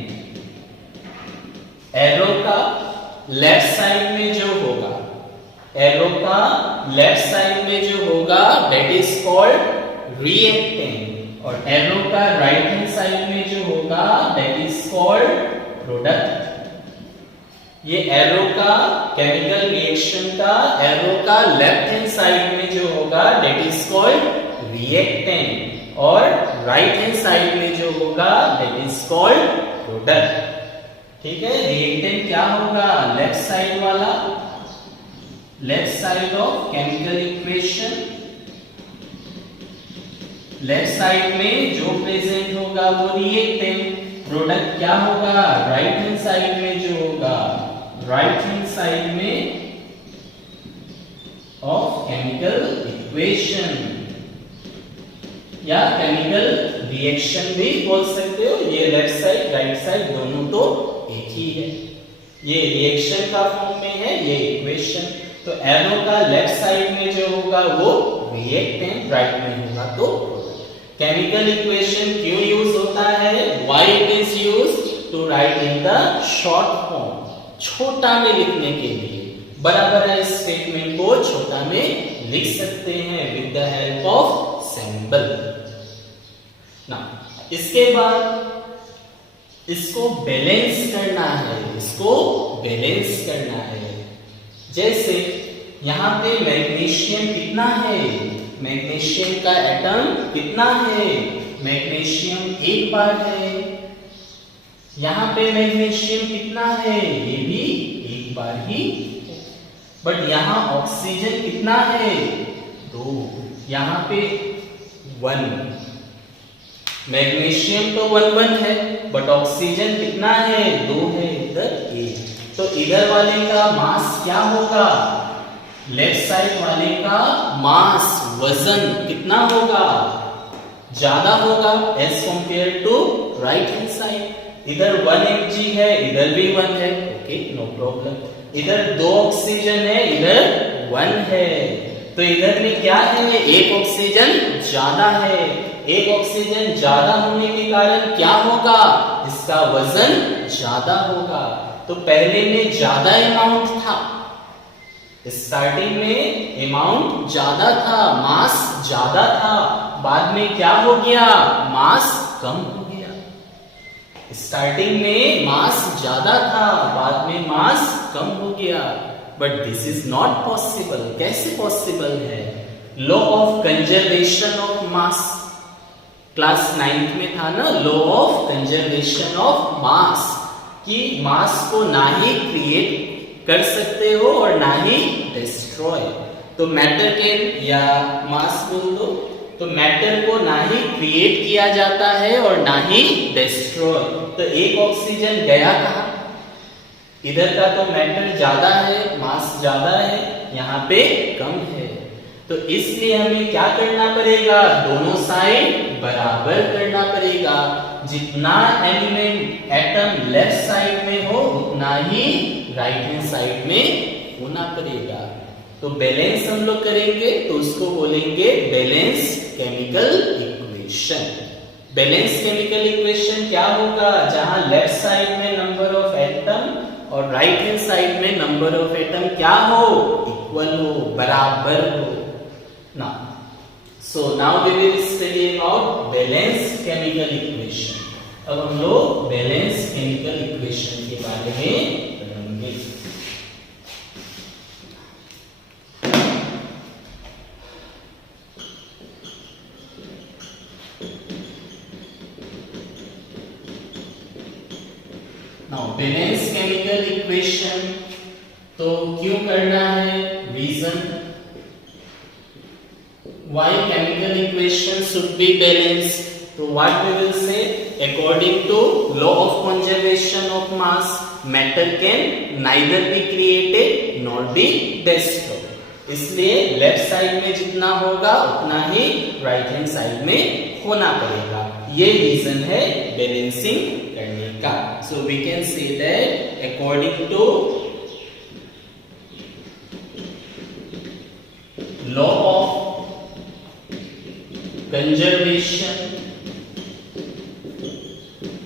एरो का लेफ्ट साइड में जो होगा, एरो का लेफ्ट साइड में जो होगा दैट इज कॉल्ड रिएक्टेंट, और एरो का राइट हैंड साइड में जो होगा दैट इज कॉल्ड प्रोडक्ट। ये एरो का केमिकल रिएक्शन का एरो का लेफ्ट हैंड साइड में जो होगा दैट इज कॉल्ड रिएक्टेंट, और राइट हैंड साइड में जो होगा दैट इज कॉल्ड प्रोडक्ट। ठीक है, रिएक्टेंट क्या होगा, लेफ्ट साइड वाला, left side of chemical equation, left side में जो प्रेजेंट होगा वो रिएक्टेंट। प्रोडक्ट क्या होगा, राइट हैंड साइड में जो होगा, राइट हैंड साइड में ऑफ केमिकल इक्वेशन, या केमिकल रिएक्शन भी बोल सकते हो। ये लेफ्ट साइड राइट साइड दोनों तो एक ही है, ये रिएक्शन का फॉर्म में है, ये इक्वेशन। तो एरो का लेफ्ट साइड में जो होगा वो रिएक्टेंट, राइट में होगा तो केमिकल इक्वेशन क्यों यूज होता है, why it is used to write in the short form, छोटा में लिखने के लिए। बराबर है, इस स्टेटमेंट को छोटा में लिख सकते हैं with the help of symbol. ना इसके बाद इसको बैलेंस करना है, इसको बैलेंस करना है। जैसे यहां पे मैग्नीशियम कितना है, मैग्नीशियम का एटम कितना है, मैग्नीशियम एक बार है। यहां पे मैग्नीशियम कितना है, ये भी एक बार ही, बट यहां ऑक्सीजन कितना है, 2, यहां पे 1। मैग्नीशियम तो 1 है, बट ऑक्सीजन कितना है, 2 है, इधर 1। तो इधर वाले का मास क्या होगा, लेफ्ट साइड वाले का मास, वजन कितना होगा, ज्यादा होगा as compare to right hand side. इधर 1 mg है, इधर भी 1 है, ओके नो प्रॉब्लम। इधर 2 ऑक्सीजन है, इधर 1 है, तो इधर में क्या है, एक ऑक्सीजन ज्यादा है। एक ऑक्सीजन ज्यादा होने के कारण क्या होगा, इसका वजन ज्यादा होगा। तो पहले में ज्यादा अमाउंट था, स्टार्टिंग में अमाउंट ज्यादा था, मास ज्यादा था, बाद में क्या हो गया, मास कम हो गया। स्टार्टिंग में मास ज्यादा था, बाद में मास कम हो गया, but this is not possible. कैसे पॉसिबल है, law of conservation of mass, class 9th में था ना, लॉ ऑफ कंजर्वेशन ऑफ मास, कि मास को ना ही क्रिएट कर सकते हो और ना ही डिस्ट्रॉय। तो मैटर के, या मास बोल दो, तो मैटर को ना ही क्रिएट किया जाता है और ना ही डिस्ट्रॉय। तो एक ऑक्सीजन गया कहां, इधर का तो मैटर ज्यादा है, मास ज्यादा है, यहाँ पे कम है। तो इसलिए हमें क्या करना पड़ेगा, दोनों साइड बराबर करना पड़ेगा। जितना एलिमेंट एटम लेफ्ट साइड में हो उतना ही राइट हैंड साइड में होना पड़ेगा। तो बैलेंस हम लोग करेंगे तो उसको बोलेंगे balance chemical equation. Balance chemical equation क्या होगा, जहां लेफ्ट साइड में नंबर ऑफ एटम और राइट हैंड साइड में नंबर ऑफ एटम क्या हो, इक्वल हो, बराबर हो ना। So now we will study about balanced chemical equation. अब हम लोग balanced chemical equation के बारे में पढ़ेंगे। Now balanced chemical equation तो क्यों करना है, reason why chemical equation should be balanced. So what we will say, according to law of conservation of mass, matter can neither be created nor be destroyed. इसलिए left side में जितना होगा उतना ही right hand side में होना पड़ेगा। ये reason है बैलेंसिंग करने का। So we can say that according to law of conservation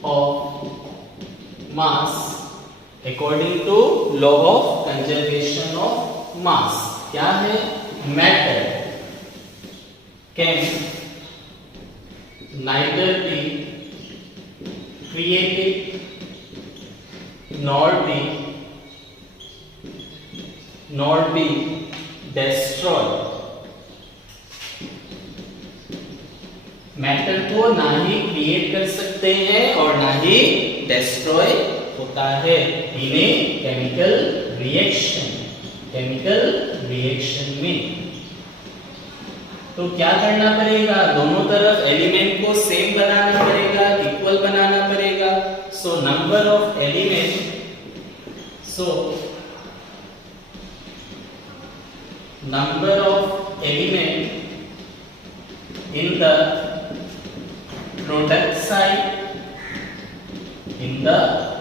of mass, according to law of conservation of mass, क्या है? Matter can neither be created nor be destroyed। Matter को ना ही क्रिएट कर सकते हैं और ना ही डिस्ट्रॉय होता है इन ए केमिकल रिएक्शन में। तो क्या करना पड़ेगा? दोनों तरफ एलिमेंट को सेम बनाना पड़ेगा, इक्वल बनाना पड़ेगा। So number of element, number of element in the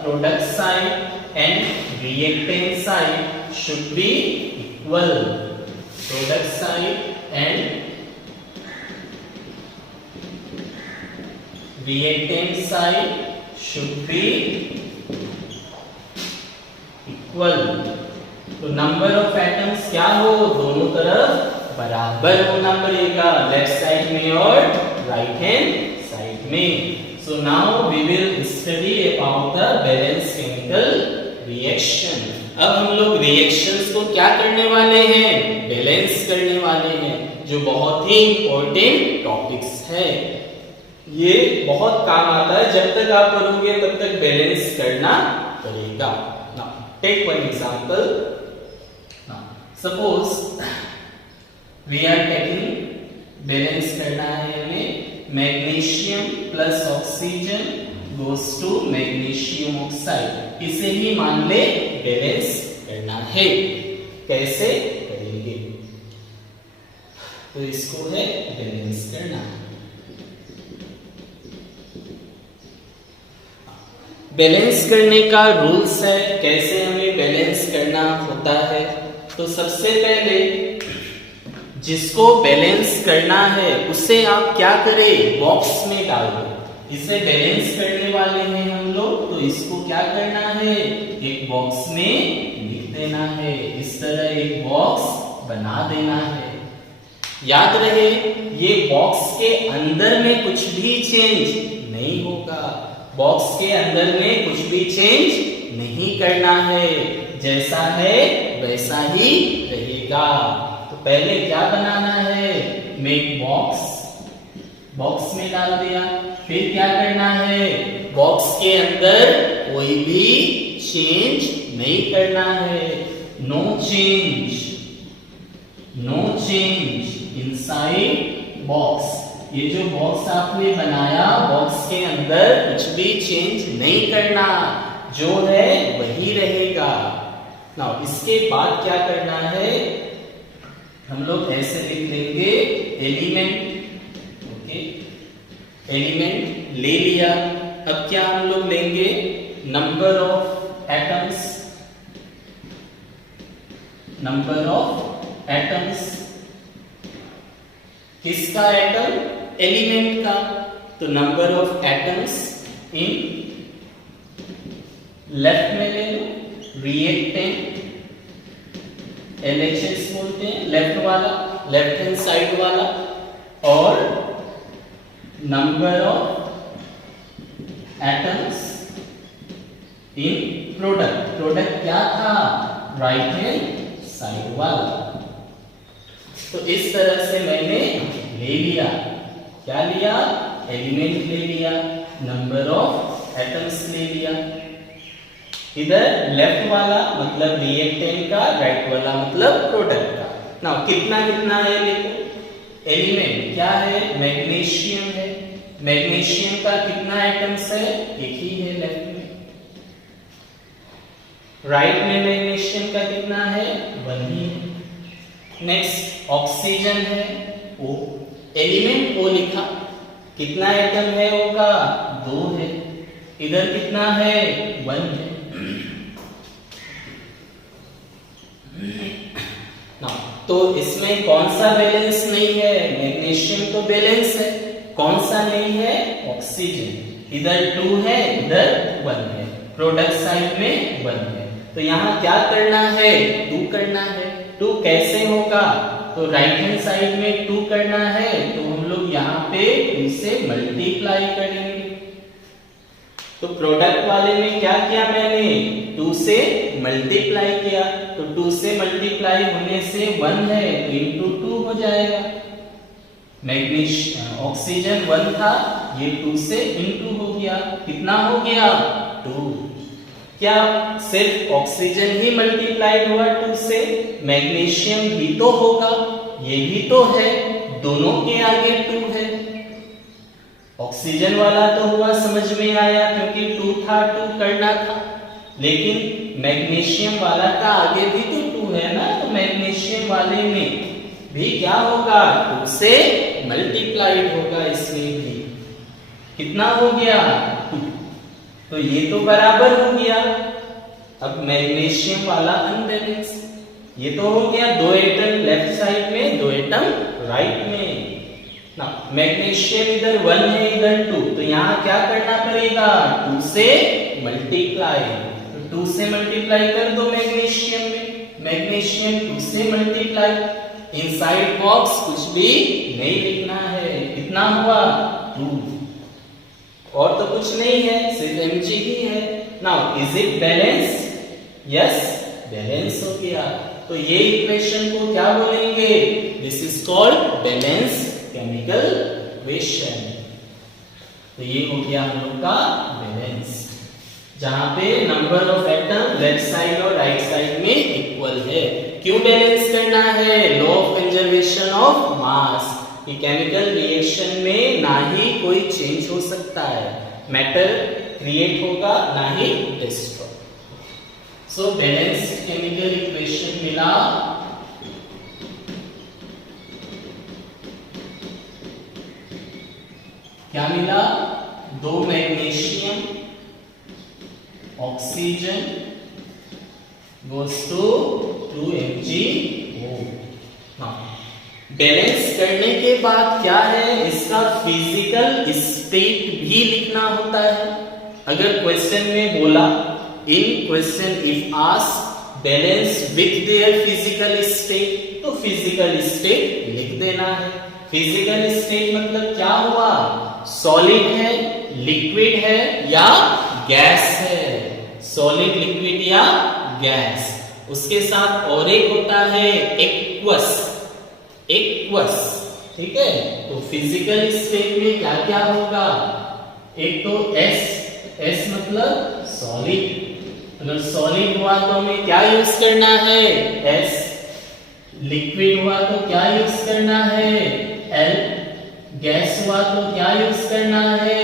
product side and reactant side should be equal। product side and reactant side should be equal। तो नंबर ऑफ एटम्स क्या हो? दोनों तरफ बराबर होना पड़ेगा, लेफ्ट साइड में और राइट हैंड साइड में। So now we will study about the balance chemical reaction. अब हम लोग रिएक्शंस को क्या करने वाले हैं? बैलेंस करने वाले हैं, जो बहुत ही इंपॉर्टेंट टॉपिक्स है। ये बहुत काम आता है, जब तक आप करोगे तब तक बैलेंस करना पड़ेगा। Now take one example. Suppose we are taking balance करना है हमें, magnesium plus oxygen goes to magnesium oxide. इसे ही मान ले बैलेंस करना है। कैसे करेंगे? तो इसको है बैलेंस करना। बैलेंस करने का रूल्स है, कैसे हमें बैलेंस करना होता है। तो सबसे पहले जिसको बैलेंस करना है उसे आप क्या करें? बॉक्स में डाल दो। इसे बैलेंस करने वाले हैं हम लोग, तो इसको क्या करना है? एक बॉक्स में लिख देना है। इस तरह एक बॉक्स बना देना है। याद रहे, ये बॉक्स के अंदर में कुछ भी चेंज नहीं होगा। बॉक्स के अंदर में कुछ भी चेंज नहीं करना है, जैसा है वैसा ही रहेगा। तो पहले क्या बनाना है? मेक बॉक्स, बॉक्स में डाल दिया। फिर क्या करना है? बॉक्स के अंदर कोई भी चेंज नहीं करना है। No change inside box. ये जो बॉक्स आपने बनाया, बॉक्स के अंदर कुछ भी चेंज नहीं करना, जो है वही रहेगा। नाउ इसके बाद क्या करना है? हम लोग ऐसे लिख देंगे एलिमेंट। ओके, एलिमेंट ले लिया। अब क्या हम लोग लेंगे? Number of atoms. Number of atoms किसका? एटम, एलिमेंट का। तो number of atoms in left में ले लो, रिएक्टेंट LHS बोलते हैं, लेफ्ट वाला, लेफ्ट हैंड साइड वाला। और number of atoms in product. Product क्या था? राइट हैंड साइड वाला। तो इस तरह से मैंने ले लिया। क्या लिया? एलिमेंट ले लिया, नंबर ऑफ एटम्स ले लिया। इधर लेफ्ट वाला मतलब रिएक्टेंट का, राइट वाला मतलब प्रोडक्ट का। नाउ कितना कितना है देखो। एलिमेंट क्या है? मैग्नीशियम है। मैग्नीशियम का कितना एटम्स है? एक ही है लेफ्ट में। राइट में मैग्नीशियम का कितना है? 1 ही है। नेक्स्ट ऑक्सीजन है O, एलिमेंट O लिखा, कितना एटम है O का 2 है, इधर कितना है 1 है ना। तो इसमें कौन सा बैलेंस नहीं है, मैग्नीशियम तो बैलेंस है, कौन सा नहीं है ऑक्सीजन, इधर 2 है इधर 1 है, प्रोडक्ट साइड में 1 है। तो यहाँ क्या करना है 2 करना है, 2 कैसे होगा, तो राइट हैंड साइड में 2 करना है तो हम लोग यहाँ पे 2 से मल्टीप्लाई करेंगे। तो प्रोडक्ट वाले में क्या किया मैंने 2 से मल्टीप्लाई किया, तो 2 से मल्टीप्लाई होने से 1 है तो इंटू 2 हो जाएगा। मैग्नीशियम ऑक्सीजन 1 था, ये 2 से इंटू हो गया, कितना हो गया 2। क्या सिर्फ ऑक्सीजन ही मल्टीप्लाइड हुआ 2 से, मैग्नीशियम भी तो होगा, ये भी तो है, दोनों के आगे 2 है। ऑक्सीजन वाला तो हुआ समझ में आया क्योंकि 2 था 2 करना था, लेकिन मैग्नीशियम वाला का आगे भी तो 2 है ना, तो मैग्नीशियम वाले में भी क्या होगा 2 से मल्टीप्लाइड होगा, इसमें भी कितना हो गया 2, तो ये तो बराबर हो गया। अब मैग्नीशियम वाला अनबैलेंस, ये तो हो गया 2 एटम लेफ्ट साइड में 2 एटम राइट में ना, मैग्नीशियम इधर 1 है इधर 2, तो यहाँ क्या करना पड़ेगा 2 से मल्टीप्लाई, तो 2 से मल्टीप्लाई कर दो मैग्नीशियम में, मैग्नीशियम 2 से मल्टीप्लाई, इनसाइड बॉक्स कुछ भी नहीं लिखना है, कितना हुआ 2, और तो कुछ नहीं है सिर्फ Mg ही है। Now is it balance, yes balance हो गया, तो ये इक्वेशन को क्या बोलेंगे, this is called balance chemical equation. तो ये हो गया हम लोग का बैलेंस, जहां पे number of atom left side और राइट साइड में इक्वल है। क्यों बैलेंस करना है, लॉ ऑफ कंजर्वेशन ऑफ मास, कि केमिकल रिएक्शन में ना ही कोई चेंज हो सकता है, मैटर क्रिएट होगा ना ही डिस्ट्रॉय। सो बैलेंस्ड केमिकल इक्वेशन मिला, क्या मिला 2 magnesium oxygen goes to 2 MgO। Balance करने के बाद क्या है, इसका फिजिकल स्टेट भी लिखना होता है। अगर क्वेश्चन में बोला in question if asked balance with their physical state, तो फिजिकल स्टेट लिख देना है। फिजिकल स्टेट मतलब क्या हुआ, सॉलिड है, लिक्विड है या गैस है, सॉलिड लिक्विड या गैस। उसके साथ और एक होता है एक्वस, एक्वस, ठीक है। तो फिजिकल स्टेट में क्या क्या होगा, एक तो एस मतलब सॉलिड, अगर सॉलिड हुआ तो हमें क्या यूज करना है एस, लिक्विड हुआ तो क्या यूज करना है एल, गैस हुआ तो क्या यूज करना है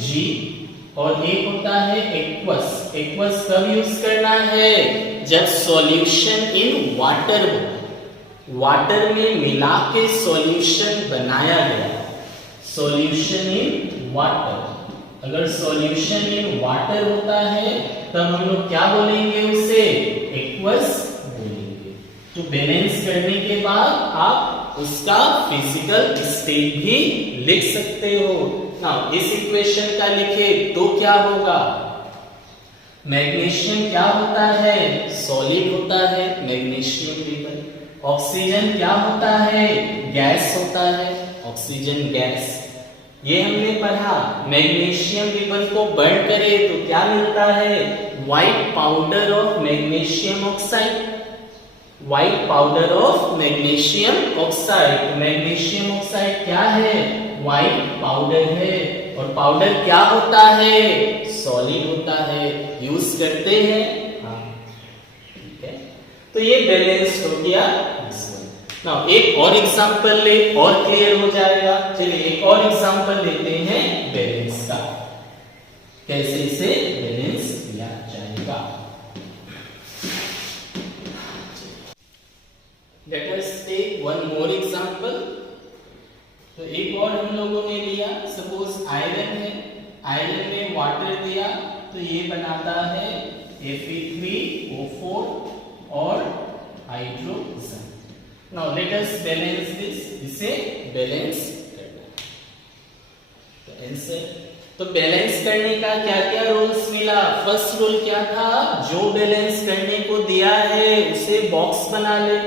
जी, और एक होता है एक्वस। एक्वस कब यूज करना है, जब सॉल्यूशन इन वाटर हो, वाटर में मिला के सॉल्यूशन बनाया गया, सॉल्यूशन इन वाटर। अगर सॉल्यूशन इन वाटर होता है तब हम लोग क्या बोलेंगे उसे, एक्वस बोलेंगे। तो बैलेंस करने के बाद आप उसका फिजिकल स्टेट भी लिख सकते हो ना। इस इक्वेशन का लिखे तो क्या होगा, मैग्नीशियम क्या होता है, सॉलिड होता है मैग्नीशियम रिबन। ऑक्सीजन क्या होता है, गैस होता है, ऑक्सीजन गैस। ये हमने पढ़ा, मैग्नीशियम रिबन को बर्न करे तो क्या मिलता है, white powder of magnesium oxide, white powder of magnesium oxide. Magnesium oxide क्या है, व्हाइट पाउडर है, और पाउडर क्या होता है, सॉलिड होता है, यूज करते हैं हाँ, ठीक है। तो ये बैलेंस हो गया। नाउ एक और एग्जांपल ले और क्लियर हो जाएगा। चलिए एक और एग्जांपल लेते हैं बैलेंस का, कैसे इसे बैलेंस किया जाएगा। Let us take one more example. तो एक और हम लोगों ने लिया, सपोज आयरन है, आयरन में वाटर दिया तो ये बनाता है Fe3O4 और hydrogen. Now let us balance this, इसे बैलेंस करना है। तो आंसर, तो बैलेंस करने का क्या क्या रूल्स मिला? फर्स्ट रूल क्या था? जो बैलेंस करने को दिया है उसे बॉक्स बना ले,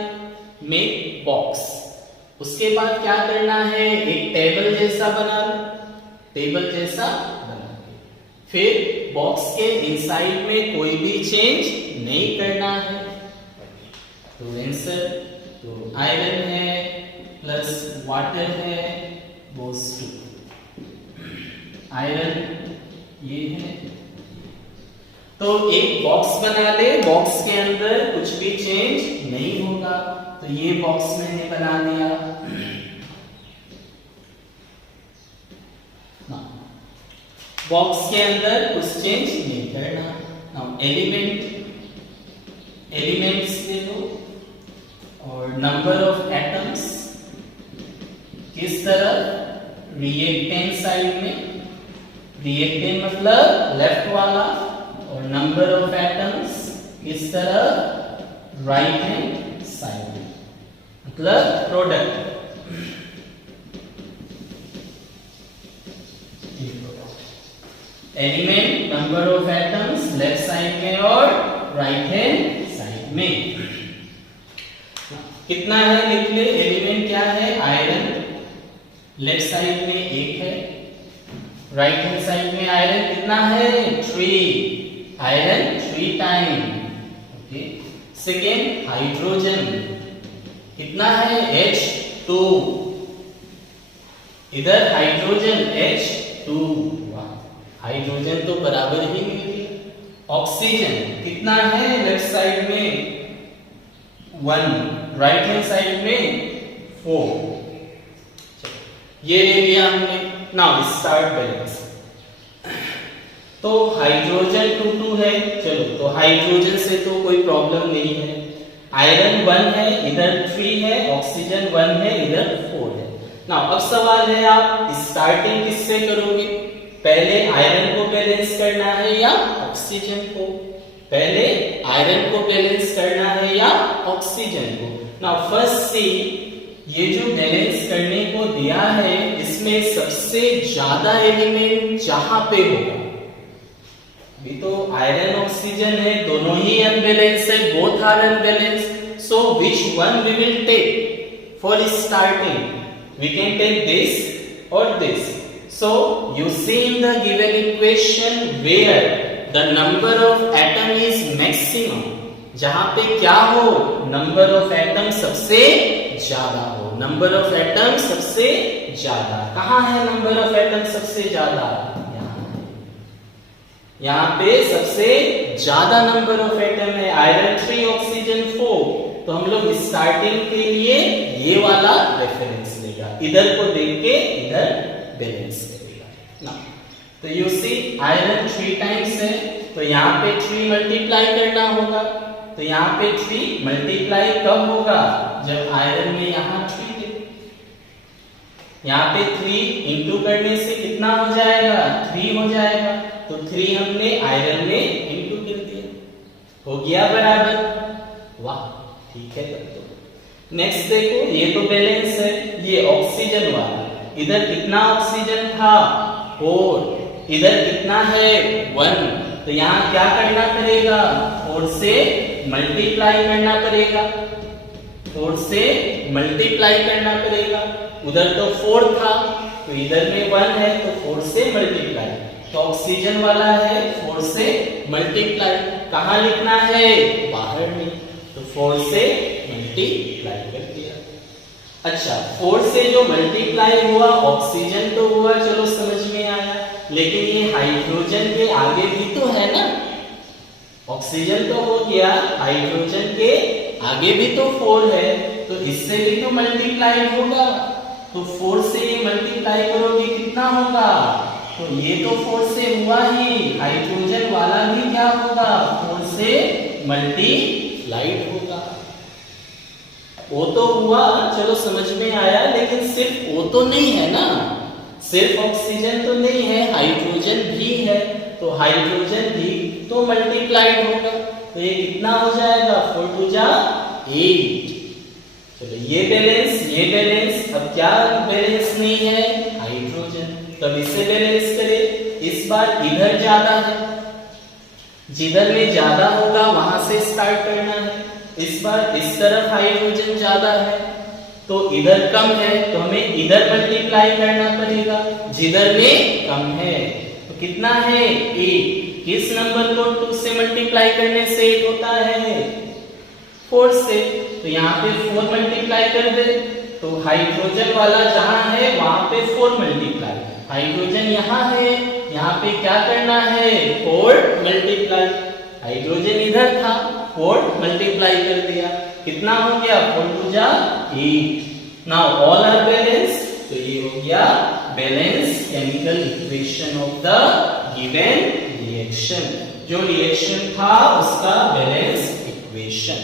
मेक बॉक्स। उसके बाद क्या करना है? एक टेबल जैसा बना लो, टेबल जैसा बना के फिर बॉक्स के इनसाइड में कोई भी चेंज नहीं करना है। तो आंसर, तो आयरन है प्लस वाटर है, गोस टू आयरन, ये है। तो एक बॉक्स बना ले, बॉक्स के अंदर कुछ भी चेंज नहीं होगा। तो ये बॉक्स मैंने बना दिया। बॉक्स के अंदर कुछ चेंज नहीं करना। नाउ एलिमेंट्स दे दो और नंबर ऑफ एटम्स किस तरफ? रिएक्टेंट साइड में, रिएक्टेंट मतलब लेफ्ट वाला, और नंबर ऑफ एटम्स किस तरफ? राइट हैंड साइड में, मतलब product. Element, number of atoms left side में और राइट हैंड साइड में। कितना है लिख ले। एलिमेंट क्या है? आयरन, लेफ्ट साइड में 1 है, राइट हैंड साइड में आयरन कितना है? 3, iron 3 time. Okay. Second hydrogen कितना है? H2, इधर हाइड्रोजन H2, हाइड्रोजन तो बराबर ही मिल गया। ऑक्सीजन कितना है? लेफ्ट साइड में 1, राइट हैंड साइड में 4। ये ले लिया हमने। Now start balance. तो हाइड्रोजन 2 है, चलो तो हाइड्रोजन से तो कोई प्रॉब्लम नहीं है। आयरन 1 है, इधर 3 है, ऑक्सीजन 1 है, इधर 4 है। नाउ अब सवाल है आप स्टार्टिंग किससे करोगे? पहले आयरन को बैलेंस करना है या ऑक्सीजन को? पहले आयरन को बैलेंस करना है या ऑक्सीजन को? नाउ फर्स्ट सी, ये जो बैलेंस करने को दिया है इसमें सबसे ज्यादा एलिमेंट जहां पे होगा, भी तो आयरन ऑक्सीजन है, दोनों ही अनबैलेंस है, both are unbalance. So which one we will take for starting? We can take this और this. So you see in the given equation where the number of atom is maximum, जहां पे क्या हो? Number of atom सबसे ज्यादा हो, number of atom सबसे ज्यादा। कहां है नंबर ऑफ एटम सबसे ज्यादा? यहाँ पे सबसे ज्यादा नंबर ऑफ एटम है, आयरन 3, ऑक्सीजन 4। तो हम लोग स्टार्टिंग के लिए ये वाला रेफरेंस लेगा, इधर को देख के इधर बैलेंस करेगा ना। तो यू सी आयरन 3 टाइम्स है, तो यहाँ पे 3 मल्टीप्लाई करना होगा। तो यहाँ पे 3 मल्टीप्लाई कब होगा? जब आयरन में यहाँ 3 थे। यहाँ पे 3 इंटू करने से कितना हो जाएगा? 3 हो जाएगा। तो 3 हमने आयरन में इंटू कर दिया, हो गया बराबर। वाह, ठीक है। तो नेक्स्ट देखो, ये तो बैलेंस है, ये ऑक्सीजन वाला। इधर कितना ऑक्सीजन था? 4, इधर कितना है? 1। तो यहाँ क्या करना पड़ेगा? 4 से मल्टीप्लाई करना पड़ेगा, 4 से मल्टीप्लाई करना पड़ेगा। उधर तो 4 था, तो इधर में 1 है, तो 4 से मल्टीप्लाई। तो ऑक्सीजन वाला है 4 से मल्टीप्लाई। कहाँ लिखना है? बाहर में। तो 4 से मल्टीप्लाई कर दिया। अच्छा, 4 से जो मल्टीप्लाई हुआ ऑक्सीजन तो हुआ, चलो समझ में आया। लेकिन ये हाइड्रोजन के आगे भी तो है ना, ऑक्सीजन तो हो गया, हाइड्रोजन के आगे भी तो 4 है, तो इससे भी तो मल्टीप्लाई होगा। तो 4 से ये मल्टीप्लाई करोगे कितना होगा? तो ये तो 4 से हुआ ही, हाइड्रोजन वाला भी क्या होगा? 4 से मल्टीप्लाइड होगा। O तो हुआ, चलो समझ में आया, लेकिन सिर्फ O तो नहीं है ना, सिर्फ ऑक्सीजन तो नहीं है, हाइड्रोजन भी है, तो हाइड्रोजन भी तो मल्टीप्लाइड होगा, तो ये कितना हो जाएगा 4 2 जा 8। चलो ये बैलेंस, अब क्या बैलेंस नहीं है, हाइड्रोजन, तब इसे बैलेंस करें। इस बार इधर ज्यादा है, जिधर में ज्यादा होगा वहां से स्टार्ट करना है। इस बार इस तरफ हाइड्रोजन ज्यादा है तो इधर कम है, तो हमें इधर मल्टीप्लाई करना पड़ेगा जिधर में कम है। तो कितना है 8, किस नंबर को 2 से मल्टीप्लाई करने से 8 होता है, 4 से, तो यहाँ पे 4 मल्टीप्लाई कर दे, तो हाइड्रोजन वाला जहां है वहां पे 4 मल्टीप्लाई, हाइड्रोजन यहाँ है, यहाँ पे क्या करना है 4 मल्टीप्लाई, हाइड्रोजन इधर था 4 मल्टीप्लाई कर दिया, कितना हो गया 4 2 जा 8। नाउ ऑल आर बैलेंस, तो ये हो गया balance chemical equation of the given reaction, जो रिएक्शन था उसका बैलेंस इक्वेशन।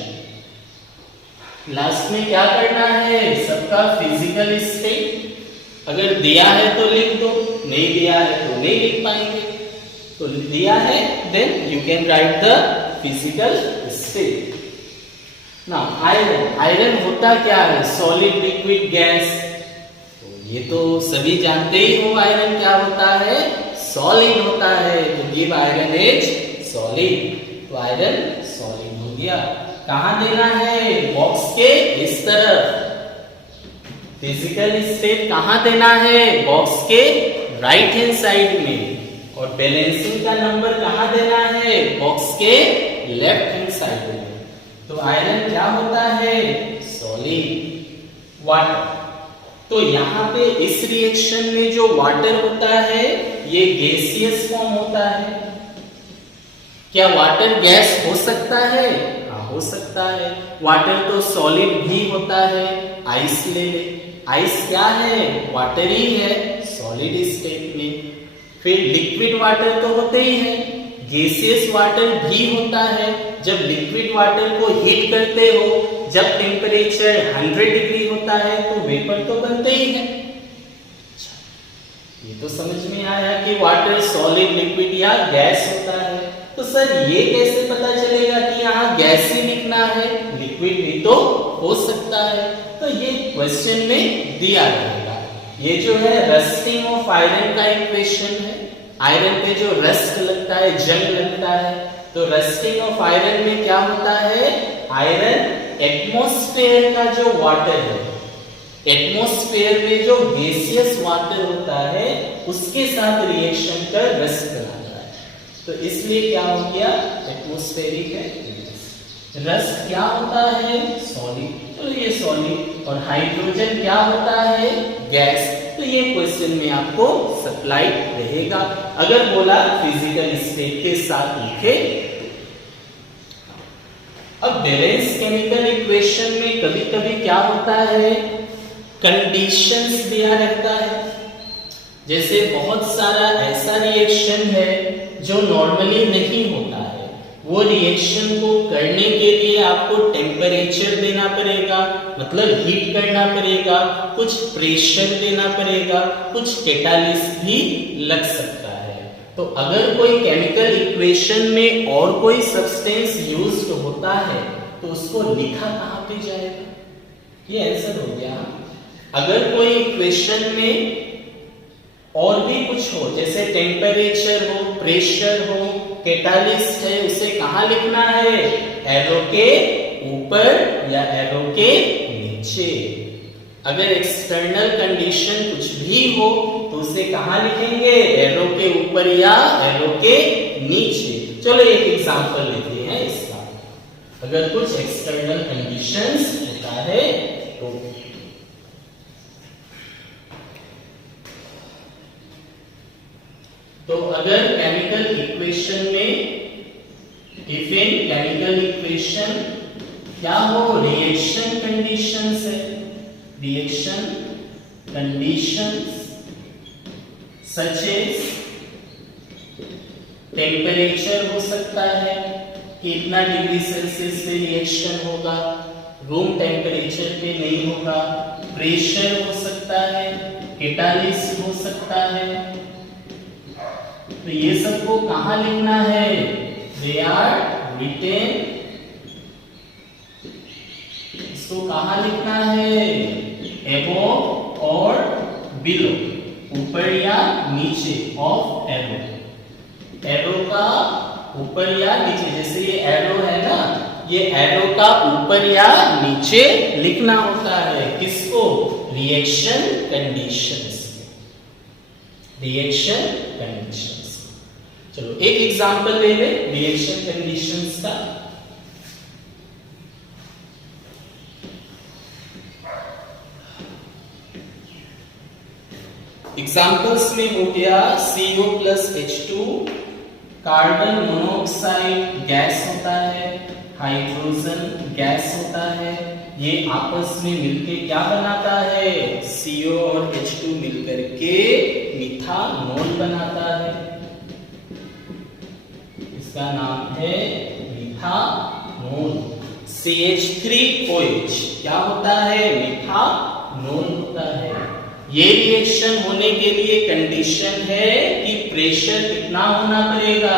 लास्ट में क्या करना है, सबका फिजिकल स्टेट, अगर दिया है तो लिख दो, नहीं दिया है तो नहीं लिख पाएंगे, तो दिया है then you can write the physical state. Now iron होता क्या है, सॉलिड लिक्विड गैस, तो ये तो सभी जानते ही हो, आयरन क्या होता है, सॉलिड होता है, तो गिव आयरन इज सॉलिड, तो आयरन सॉलिड हो गया। कहां देना है, बॉक्स के इस तरफ, फिजिकल स्टेट कहां देना है, बॉक्स के राइट हैंड साइड में, और बैलेंसिंग का नंबर कहां देना है, बॉक्स के लेफ्ट हैंड साइड में। तो आयरन क्या होता है, सॉलिड वाटर, तो यहाँ पे इस रिएक्शन में जो वाटर होता है ये गैसियस फॉर्म होता है। क्या वाटर गैस हो सकता है, हाँ हो सकता है, वाटर तो सॉलिड भी होता है, आइस ले ले, आइस क्या है, वाटर ही है सॉलिड स्टेट में। फिर लिक्विड वाटर तो होते ही है, गैसियस वाटर भी होता है, जब लिक्विड वाटर को हीट करते हो, जब टेम्परेचर 100 डिग्री होता है तो वेपर तो बनते ही है। ये तो समझ में आया कि वाटर सॉलिड लिक्विड या गैस होता है। तो सर ये कैसे पता चलेगा कि यहाँ गैस ही लिखना है, लिक्विड भी तो हो सकता है, तो ये क्वेश्चन में दिया रहेगा। ये जो है रस्टिंग ऑफ आयरन का इक्वेशन है, आयरन पे जो रस्ट लगता है, जंग लगता है, तो रस्टिंग ऑफ आयरन में क्या होता है, आयरन एटमॉस्फेयर का जो वाटर है, एटमॉस्फेयर में जो गैसियस वाटर होता है उसके साथ रिएक्शन कर रस्ट बनाता है, तो इसलिए क्या हो गया एटमॉस्फेरिक है। रस्ट क्या होता है, सॉलिड, तो ये सॉलिड, और हाइड्रोजन क्या होता है, गैस, तो ये क्वेश्चन में आपको सप्लाई रहेगा। अगर बोला फिजिकल स्टेट के साथ लिखे। अब बैलेंस केमिकल इक्वेशन में कभी कभी क्या होता है, कंडीशंस दिया रहता है, जैसे बहुत सारा ऐसा रिएक्शन है जो नॉर्मली नहीं होता है, वो रिएक्शन को करने के लिए आपको टेम्परेचर देना पड़ेगा, मतलब हीट करना पड़ेगा, कुछ प्रेशर देना पड़ेगा, कुछ कैटालिस्ट भी लग सकता है। तो अगर कोई केमिकल इक्वेशन में और कोई सब्सटेंस यूज्ड होता है तो उसको लिखा कहां पे जाएगा, ये आंसर हो गया। अगर कोई इक्वेशन में और भी कुछ हो, जैसे टेम्परेचर हो, प्रेशर हो, कैटालिस्ट है, उसे कहां लिखना है, एरो के ऊपर या एरो के नीचे। अगर एक्सटर्नल कंडीशन कुछ भी हो तो उसे कहां लिखेंगे, एरो के ऊपर या एरो के नीचे। चलो एक एग्जांपल लेते हैं इसका। अगर कुछ एक्सटर्नल कंडीशंस होता है तो अगर केमिकल इक्वेशन में, इफ इन केमिकल इक्वेशन क्या हो, रिएक्शन कंडीशंस है, reaction conditions such as temperature हो सकता है कि इतना डिग्री सेल्सियस से रिएक्शन होगा, रूम टेम्परेचर पे नहीं होगा, प्रेशर हो सकता है, कैटालिस्ट हो सकता है। तो ये सबको कहां लिखना है? दे आर रिटेन, इसको कहां लिखना है? above और below, ऊपर या नीचे ऑफ एरो। एरो का ऊपर या नीचे, जैसे ये एरो है ना, ये एरो का ऊपर या नीचे लिखना होता है। किसको? Reaction conditions, reaction conditions. चलो एक एग्जांपल ले ले रिएक्शन कंडीशंस का। एग्जाम्पल्स में हो गया CO plus H2, carbon monoxide gas होता है, हाइड्रोजन गैस होता है। ये आपस में मिलके क्या बनाता है? CO और H2 मिलकर के मिथानॉल बनाता है। इसका नाम है मिथानॉल। CH3OH क्या होता है? मिथानॉल होता है। ये रिएक्शन होने के लिए कंडीशन है कि प्रेशर कितना होना पड़ेगा?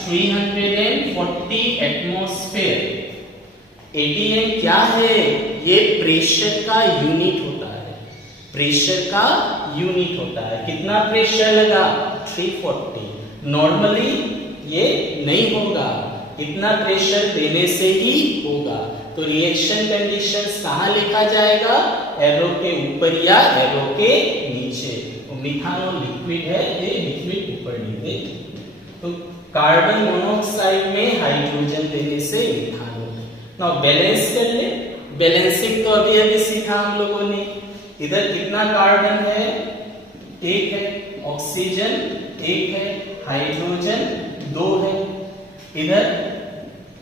340 एटमॉस्फेयर। ATM क्या है? ये प्रेशर का यूनिट होता है, प्रेशर का यूनिट होता है। कितना प्रेशर लगा? 340। नॉर्मली ये नहीं होगा, इतना प्रेशर देने से ही होगा। तो रिएक्शन कंडीशंस कहां लिखा जाएगा? एरो के ऊपर या एरो के नीचे। तो मिथानॉल लिक्विड है, ये लिक्विड ऊपर नीचे। तो कार्बन मोनोऑक्साइड में हाइड्रोजन देने से मिथानॉल। नाउ बैलेंस कर ले। बैलेंसिंग तो अभी अभी सीखा हम लोगों ने। इधर कितना कार्बन है? एक है, ऑक्सीजन एक है, हाइड्रोजन दो है। इधर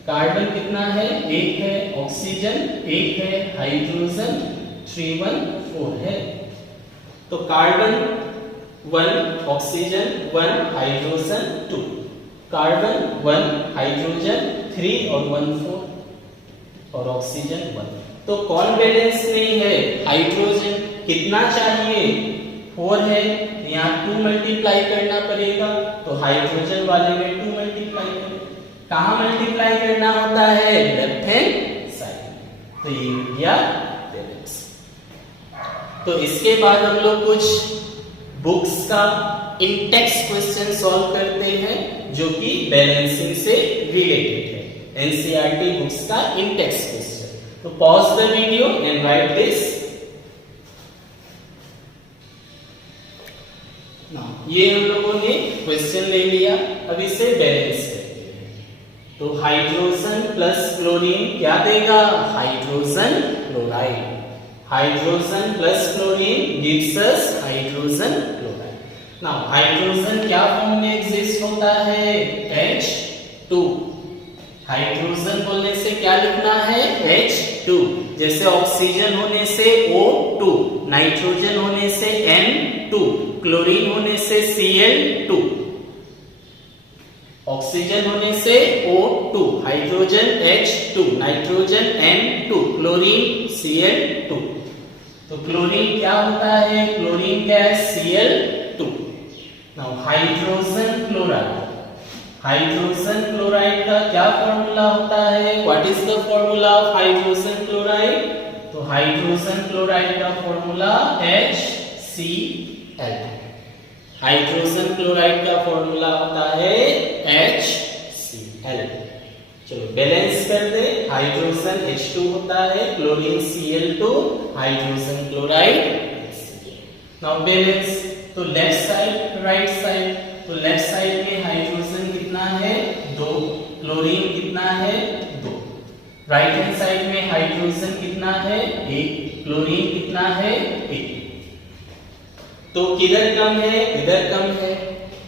कार्बन कितना है? एक है, ऑक्सीजन एक है, हाइड्रोजन 314 है। तो carbon 1, oxygen 1, hydrogen 2, carbon 1, hydrogen 3 और 1 4 और ऑक्सीजन 1। तो कौन बैलेंस नहीं है? हाइड्रोजन। कितना चाहिए? 4 है, यहाँ 2 मल्टीप्लाई करना पड़ेगा, तो हाइड्रोजन वाले में 2 मल्टीप्लाई करें। कहां मल्टीप्लाई करना होता है? Left hand side. तो ये गया बैलेंस। तो इसके बाद हम लोग कुछ बुक्स का इन-टेक्स्ट क्वेश्चन सॉल्व करते हैं जो कि बैलेंसिंग से रिलेटेड है। एनसीईआरटी बुक्स का इन-टेक्स्ट क्वेश्चन। तो pause the video and right this. ये हम लोगों ने क्वेश्चन ले लिया, अब इसे बैलेंस करते हैं। तो हाइड्रोजन प्लस क्लोरीन क्या देगा? Hydrogen chloride. Hydrogen plus chlorine gives us hydrogen chloride. Now hydrogen क्या फॉर्म में एग्जिस्ट होता है? H2। हाइड्रोजन बोलने से क्या लिखना है? H2। जैसे ऑक्सीजन होने से O2, नाइट्रोजन होने से N2, क्लोरीन होने से Cl2, ऑक्सीजन होने से O2, hydrogen H2, nitrogen N2, chlorine Cl2। तो क्लोरीन क्या होता है? Chlorine gas Cl2। Now hydrogen chloride. Hydrogen chloride का क्या फॉर्मूला होता है? What is the formula of hydrogen chloride? तो हाइड्रोजन क्लोराइड का फॉर्मूला HCl। हाइड्रोजन क्लोराइड का फॉर्मूला होता है HCl। चलो बैलेंस कर दे। हाइड्रोजन H2 होता है, chlorine Cl2, hydrogen chloride HCl। Now balance. तो लेफ्ट साइड राइट साइड। तो लेफ्ट साइड में हाइड्रोजन कितना है? 2, क्लोरीन कितना है? 2। राइट हैंड साइड में हाइड्रोजन कितना है? 1, क्लोरीन कितना है? 1। तो किधर कम है? इधर कम है।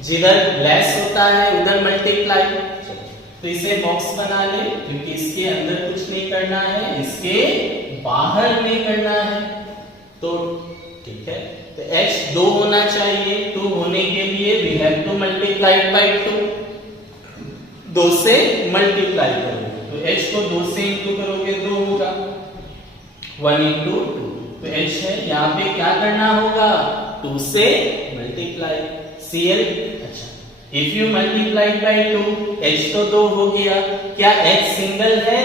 जिधर लेस होता है उधर मल्टीप्लाई। तो इसे बॉक्स बना ले, क्योंकि इसके अंदर कुछ नहीं करना है, इसके बाहर नहीं करना है। तो ठीक है, तो H 2 होना चाहिए। 2 होने के लिए we have to multiply by 2। 2 से मल्टीप्लाई करोगे तो H को 2 से इंटू करोगे 2 होगा। 1 into 2, तो H है, यहाँ पे क्या करना होगा, 2 से मल्टीप्लाई, Cl, अच्छा, if you multiply by 2, H तो 2 हो गया, क्या H सिंगल है,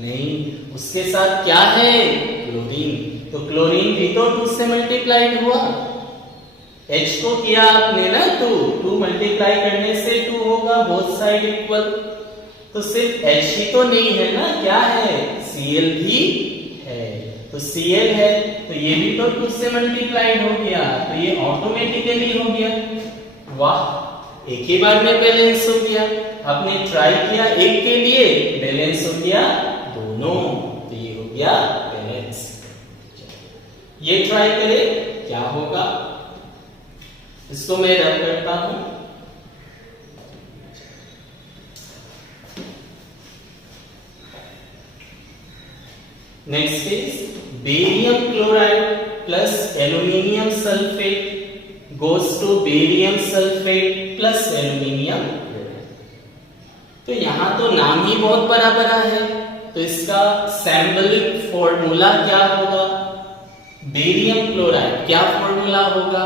नहीं, उसके साथ क्या है, क्लोरीन, तो क्लोरीन भी तो 2 से मल्टीप्लाइड हुआ, H को किया आपने ना 2 मल्टीप्लाई करने से 2 होगा, बोथ साइड इक्वल, तो सिर्फ H ही तो नहीं है ना, क्या है, Cl भी है, तो Cl है, तो ये भी तो 2 से मल्टीप्लाइड हो गया, तो ये ऑटोमेटिकली हो गया, वाह, एक ही बार में बैलेंस हो गया, आपने ट्राई किया एक के लिए, बैलेंस हो गया दोनों, तो ये हो गया बैलेंस। ये ट्राई करें क्या होगा, इसको मैं रब करता हूं, next is barium chloride plus aluminium sulphate goes to barium sulphate plus aluminium chloride, तो यहां तो नाम ही बहुत बड़ा बड़ा है, तो इसका सिंबॉलिक फॉर्मूला क्या होगा, बेरियम क्लोराइड क्या फॉर्मूला होगा,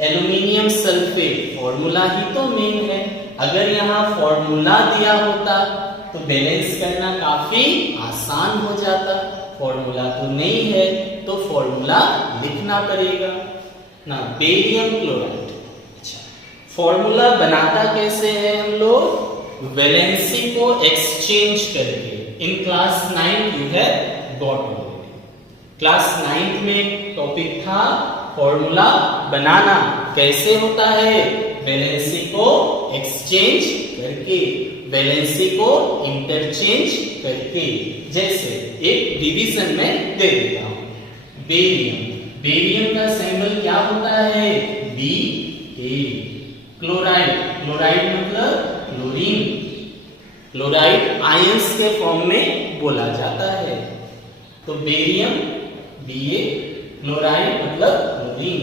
एल्यूमिनियम सल्फेट फॉर्मूला ही तो मेन है, अगर यहाँ फॉर्मूला दिया होता तो बैलेंस करना काफी आसान हो जाता, फॉर्मूला तो नहीं है तो फॉर्मूला लिखना पड़ेगा ना, बेरियम क्लोराइड, अच्छा, फॉर्मूला बनाता कैसे है हम लोग, वैलेंसी को एक्सचेंज करके, in class 9 you have got, class 9 में टॉपिक था फॉर्मूला बनाना, कैसे होता है, वैलेंसी को एक्सचेंज करके, वैलेंसी को इंटरचेंज करके, जैसे एक डिवीजन में दे देता हूं, बेरियम, बेरियम का सिंबल क्या होता है, Ba, क्लोराइड, क्लोराइड मतलब क्लोरीन, क्लोराइड आयंस के फॉर्म में बोला जाता है, तो बेरियम Ba, क्लोराइड मतलब क्लोरीन,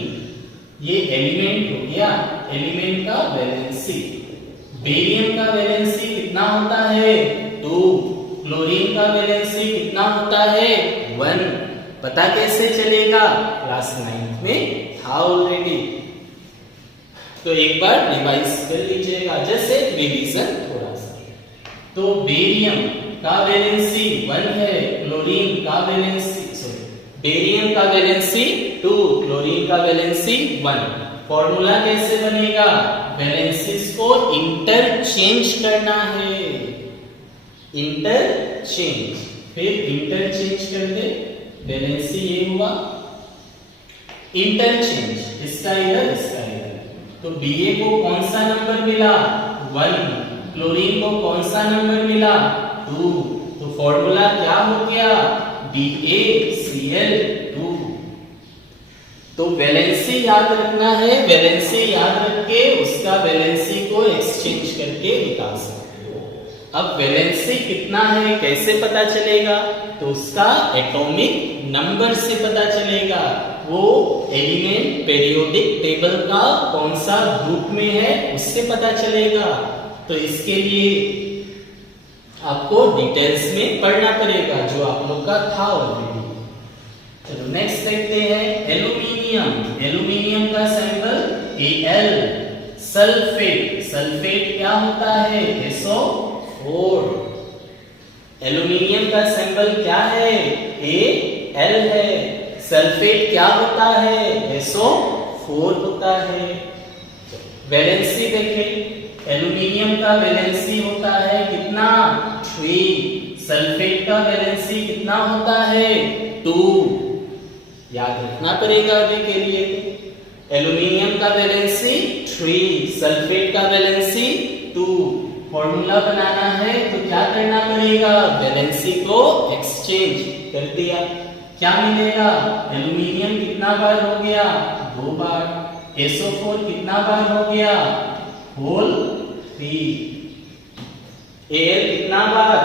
ये एलिमेंट हो गया, एलिमेंट का वैलेंसी, बेरियम का वैलेंसी कितना होता है 2, क्लोरीन का वैलेंसी कितना होता है 1, पता कैसे चलेगा, क्लास 9 में था ऑलरेडी, तो एक बार रिवाइज कर लीजिएगा, जैसे रिवीजन थोड़ा सा, तो बेरियम का वैलेंसी 1 है, क्लोरीन का वैलेंसी, बेरियम का वैलेंसी 2, क्लोरीन का वैलेंसी 1, फॉर्मूला कैसे बनेगा, वैलेंसीज को इंटरचेंज करना है, इंटरचेंज, फिर इंटरचेंज कर दे, वैलेंसी ये हुआ, इंटरचेंज, इसका इधर, तो Ba को कौन सा नंबर मिला 1, क्लोरीन को कौन सा नंबर मिला 2, तो फॉर्मूला क्या हो गया, BaCl2, तो वैलेंसी याद रखना है, वैलेंसी याद रख के उसका वैलेंसी को एक्सचेंज करके निकाल सकते हो, अब वैलेंसी कितना है कैसे पता चलेगा, तो उसका एटॉमिक नंबर से पता चलेगा, वो एलिमेंट पीरियोडिक टेबल का कौन सा ग्रुप में है उससे पता चलेगा, तो इसके लिए आपको डिटेल्स में पढ़ना पड़ेगा, जो आप लोग का था ऑलरेडी। चलो नेक्स्ट देखते हैं एल्यूमिनियम, एल्यूमिनियम का सिंबल Al, सल्फेट, सल्फेट क्या होता है SO4, एल्यूमिनियम का सिंबल क्या है Al है, सल्फेट क्या होता है SO4 होता है, वैलेंसी देखें, एल्यूमिनियम का वैलेंसी होता है कितना 3, सल्फेट का वैलेंसी कितना होता है 2, याद रखना पड़ेगा अभी के लिए, एल्यूमिनियम का वैलेंसी 3, सल्फेट का वैलेंसी 2, फॉर्मूला बनाना है तो क्या करना पड़ेगा, वैलेंसी को एक्सचेंज कर दिया, क्या मिलेगा, एल्यूमिनियम कितना बार हो गया 2 बार, SO4 कितना बार हो गया होल 3, Al कितना बार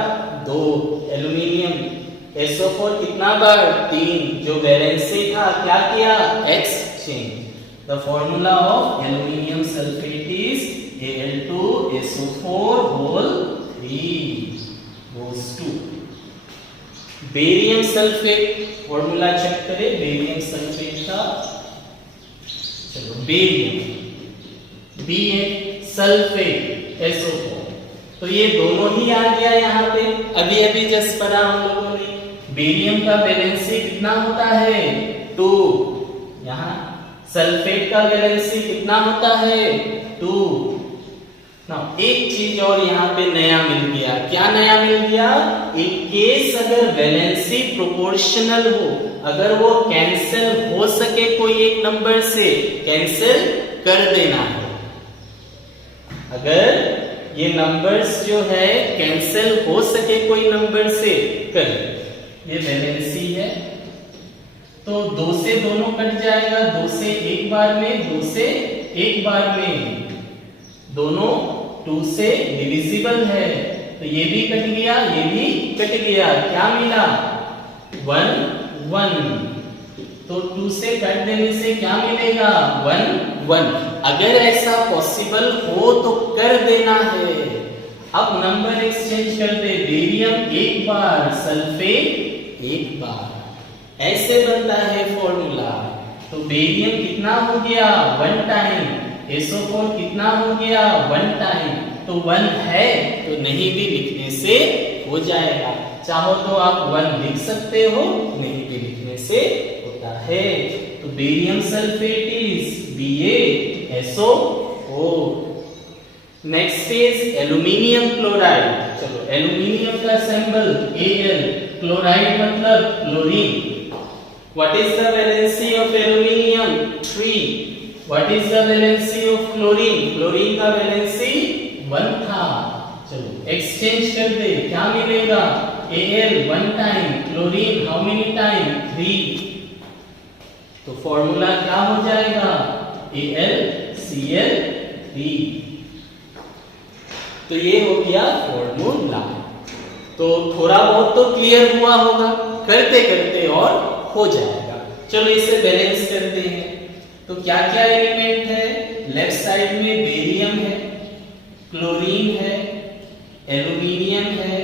2, एल्यूमिनियम, SO4 कितना बार 3, जो वैलेंसी था क्या किया exchange, the formula of aluminium sulphate is Al2SO4 whole 3 goes to, barium sulphate, formula check करें बेरियम सल्फेट का। चलो बेरियम Bn सल्फेट SO4, तो ये दोनों ही आ गया यहाँ पे। अभी अभी जस्ट पढ़ा हम लोगों ने, बेरियम का वैलेंसी कितना होता है 2, यहाँ सल्फेट का वैलेंसी कितना होता है 2। ना एक चीज और यहाँ पे नया मिल गया, क्या नया मिल गया, एक केस अगर वैलेंसी प्रोपोर्शनल हो, अगर वो कैंसिल हो सके कोई एक नंबर से, कैंसिल कर देना है। अगर ये नंबर्स जो है कैंसिल हो सके कोई नंबर से, कर, ये वैलेंसी है तो 2 से दोनों कट जाएगा, 2 से एक बार में, 2 से एक बार में, दोनों 2 से डिविजिबल है, तो ये भी कट गया, ये भी कट गया, क्या मिला 1 1, तो 2 से कट देने से क्या मिलेगा 1 1। अगर ऐसा पॉसिबल हो तो कर देना है। अब नंबर एक्सचेंज कर दे, बेरियम एक बार, सल्फेट एक बार, ऐसे बनता है फॉर्मूला। तो बेरियम कितना हो गया 1 टाइम, SO4 कितना हो गया 1 टाइम, तो 1 है तो नहीं भी लिखने से हो जाएगा, चाहो तो आप 1 लिख सकते हो, नहीं भी लिखने से होता है। तो barium sulphate is BaSO4। Next is aluminium chloride. चलो एल्यूमिनियम का सिंबल Al, क्लोराइड मतलब chlorine. What is the valency of aluminium 3। What is the valency of chlorine, chlorine का वैलेंसी 1 था। चलो एक्सचेंज कर दे, क्या मिलेगा Al 1 time, chlorine how many time 3, तो फॉर्मूला क्या हो जाएगा AlCl3। तो ये हो गया फॉर्मूला। तो थोड़ा बहुत तो क्लियर हुआ होगा, करते करते और हो जाएगा। चलो इसे बैलेंस करते हैं। तो क्या क्या एलिमेंट है, लेफ्ट साइड में बेरियम है, क्लोरीन है, एल्यूमिनियम है,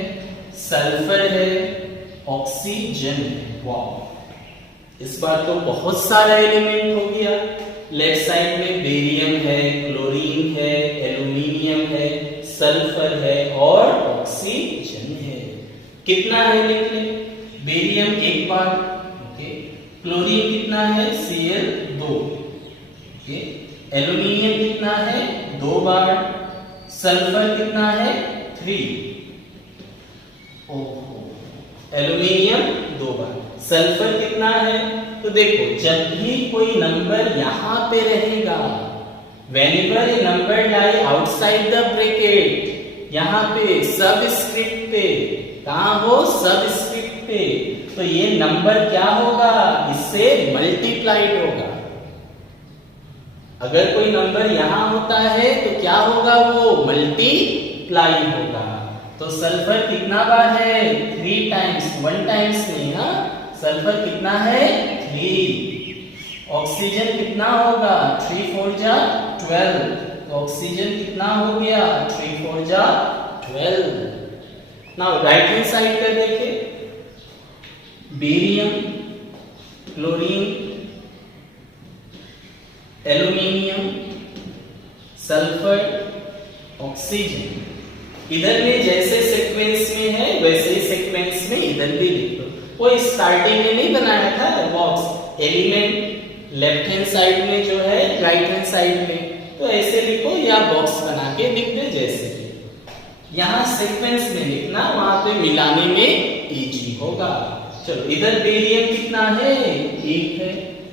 सल्फर है, ऑक्सीजन है। वाह, इस बार तो बहुत सारा एलिमेंट हो गया। लेफ्ट साइड में बेरियम है, क्लोरीन है, एल्यूमिनियम है, सल्फर है और ऑक्सीजन है। कितना है लिख ले, बेरियम एक बार, ओके, क्लोरीन कितना है Cl2, ओके, एल्यूमिनियम कितना है 2 बार, सल्फर कितना है 3, ओहो, एल्यूमिनियम 2 बार, सल्फर कितना है, तो देखो जब भी कोई नंबर यहां पे रहेगा, whenever a number lie outside the bracket, यहां पे सबस्क्रिप्ट पे, कहां हो सबस्क्रिप्ट पे, तो ये नंबर क्या होगा, इससे मल्टीप्लाइड होगा। अगर कोई नंबर यहां होता है तो क्या होगा, वो मल्टीप्लाई होगा। तो सल्फर कितना बार है 3 टाइम्स, 1 टाइम्स नहीं, हाँ, सल्फर कितना है 3। ऑक्सीजन कितना होगा 3 4 जा 12, तो ऑक्सीजन कितना हो गया 3 4 जा 12। नाउ राइट हैंड साइड का देखिए, barium, chlorine, aluminium, sulphur, oxygen. इधर में जैसे सीक्वेंस में है वैसे ही सीक्वेंस में इधर भी लिख दो। वो स्टार्टिंग में नहीं बनाया था box, element left hand side में जो है राइट हैंड साइड में, तो ऐसे लिखो या बॉक्स बना के लिख दे जैसे। यहाँ सीक्वेंस में लिखना, वहां पे मिलाने में इजी होगा। चलो इधर बेरियम कितना है 1 है,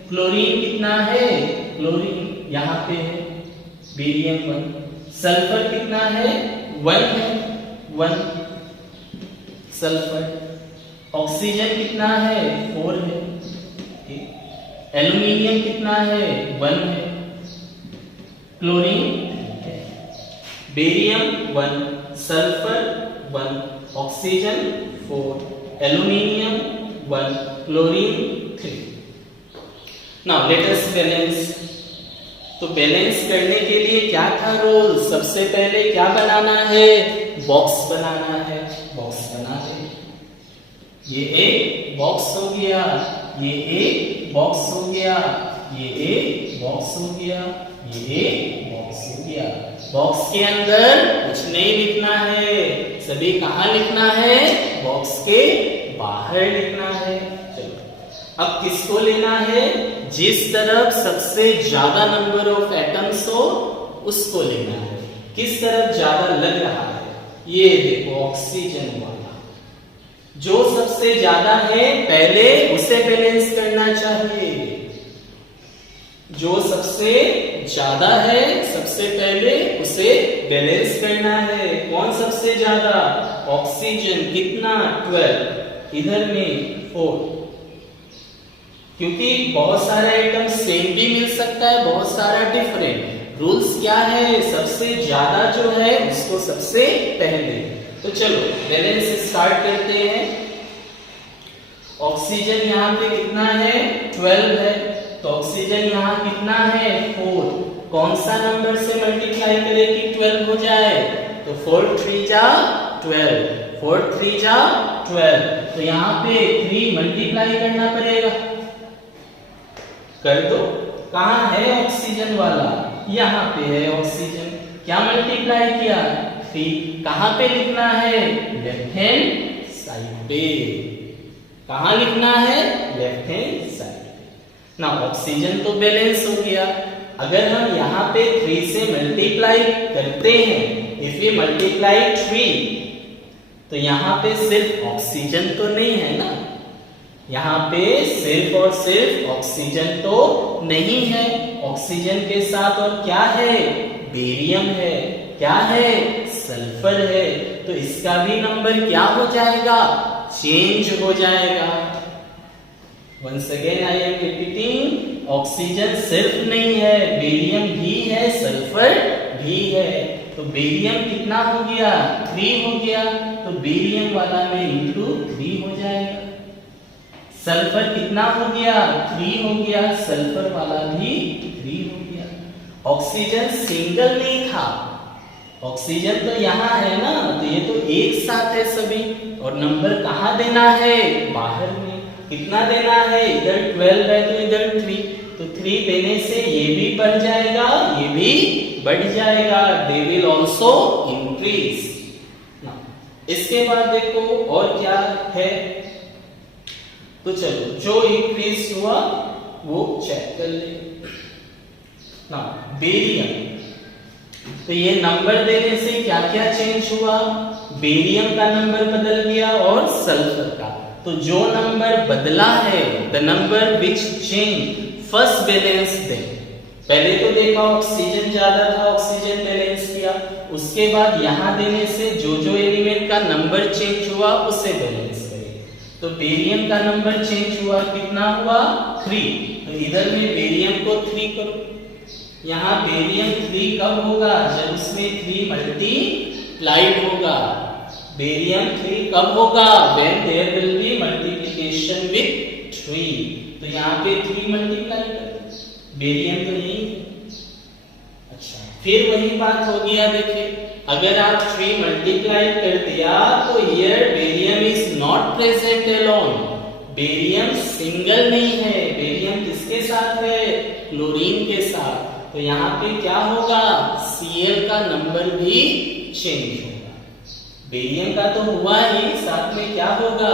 क्लोरीन कितना है, क्लोरीन यहाँ पे है बेरियम 1, सल्फर कितना है 1 है 1 सल्फर, ऑक्सीजन कितना है 4 है, एल्यूमिनियम कितना है 1 है, क्लोरीन है, barium 1, sulphur 1, oxygen 4, aluminium 1, chlorine 3। Now let us balance. तो बैलेंस करने के लिए क्या था रूल, सबसे पहले क्या बनाना है, बॉक्स बनाना है। बॉक्स बना दे, ये एक बॉक्स हो गया, ये एक बॉक्स हो गया, ये एक बॉक्स हो गया, ये एक बॉक्स हो गया। बॉक्स के अंदर कुछ नहीं लिखना है, सभी कहाँ लिखना है? बॉक्स के बाहर लिखना है। चलो अब किसको लेना है? जिस तरफ सबसे ज्यादा नंबर ऑफ एटम्स हो उसको लेना है। किस तरफ ज्यादा लग रहा है? ये देखो ऑक्सीजन वाला, जो सबसे ज्यादा है पहले उसे बैलेंस करना चाहिए। जो सबसे ज्यादा है सबसे पहले उसे बैलेंस करना है। कौन सबसे ज्यादा? ऑक्सीजन। कितना? 12। इधर में 4, क्योंकि बहुत सारे आइटम सेम भी मिल सकता है, बहुत सारा डिफरेंट। रूल्स क्या है? सबसे ज्यादा जो है उसको सबसे पहले। तो चलो बैलेंस स्टार्ट करते हैं। ऑक्सीजन यहाँ पे कितना है? 12 है, तो ऑक्सीजन यहाँ कितना है? 4। कौन सा नंबर से मल्टीप्लाई करें कि 12 हो जाए? तो 4 3 जा 12, 4 3 जा 12। तो यहाँ पे 3 मल्टीप्लाई करना पड़ेगा। कर दो। कहाँ है ऑक्सीजन वाला? यहाँ पे है ऑक्सीजन। क्या मल्टीप्लाई किया? 3। कहाँ पे लिखना है? लेफ्ट हैंड साइड पे। कहाँ लिखना है? लेफ्ट हैंड साइड पे। ना ऑक्सीजन तो बैलेंस हो गया। अगर हम यहाँ पे 3 से मल्टीप्लाई करते हैं, इफ यू मल्टीप्लाई 3, तो यहाँ पे सिर्फ ऑक्सीजन तो नहीं है ना, यहाँ पे सिर्फ और सिर्फ ऑक्सीजन तो नहीं है। ऑक्सीजन के साथ और क्या है? बेरियम है। क्या है? सल्फर है। तो इसका भी नंबर क्या हो जाएगा? चेंज हो जाएगा। Once again I am repeating, oxygen सिर्फ नहीं है, बेरियम भी है, सल्फर भी है। तो बेरियम कितना हो गया? 3 हो गया। तो बेरियम वाला में इंटू 3 हो जाएगा। सल्फर कितना हो गया? 3 हो गया। सल्फर वाला भी 3 हो गया। ऑक्सीजन सिंगल नहीं था, ऑक्सीजन तो यहाँ है ना, तो ये तो एक साथ है सभी। और नंबर कहाँ देना है? बाहर में। कितना देना है? इधर 12 है तो इधर 3, तो 3 देने से ये भी बढ़ जाएगा, ये भी बढ़ जाएगा। They will also increase. इसके बाद देखो और क्या है, तो चलो जो इंक्रीज हुआ वो चेक कर ले ना। बेरियम, तो ये नंबर देने से क्या क्या चेंज हुआ? बेरियम का नंबर बदल गया और सल्फर का। तो जो नंबर बदला है, the number which change, first balance दे। पहले तो देखा ऑक्सीजन ज्यादा था, ऑक्सीजन बैलेंस किया। उसके बाद यहां देने से जो जो एलिमेंट का नंबर चेंज हुआ उसे बैलेंस करें। तो बेरियम का नंबर चेंज हुआ, कितना हुआ? 3। तो इधर में बेरियम को 3 करो। यहाँ बेरियम 3 कब होगा? जब उसमें 3 मल्टीप्लाइड होगा। बेरियम 3 कब होगा? when there will be multiplication with 3। तो यहाँ पे 3 मल्टीप्लाई कर दो, बेरियम तो यही है। अच्छा, फिर वही बात हो गया। देखिए अगर आप 3 मल्टीप्लाई कर दिया तो here barium is not present alone. Barium single नहीं है, बेरियम किसके साथ है? क्लोरीन के साथ। तो यहाँ पे क्या होगा? Cl का नंबर भी चेंज होगा। बेरियम का तो हुआ ही, साथ में क्या होगा?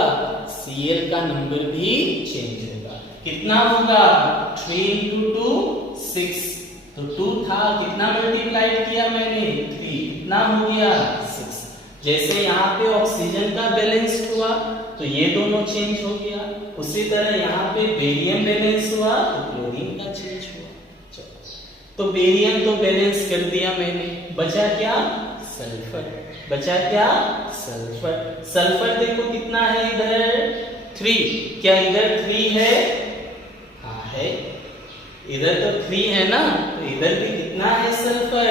Cl का नंबर भी चेंज होगा। कितना होगा? 3 into 2 6। तो 2 था, कितना मल्टीप्लाई किया मैंने? 3। कितना हो गया? 6। जैसे यहाँ पे ऑक्सीजन का बैलेंस हुआ तो ये दोनों चेंज हो गया, उसी तरह यहाँ पे बेरियम बैलेंस हुआ तो क्लोरीन का चेंज हुआ। तो बेरियम तो बैलेंस कर दिया मैंने, बचा क्या? सल्फर। बचा क्या? सल्फर। सल्फर देखो कितना है इधर? 3। क्या इधर 3 है? हाँ है। इधर तो 3 है ना, तो इधर भी कितना है? सल्फर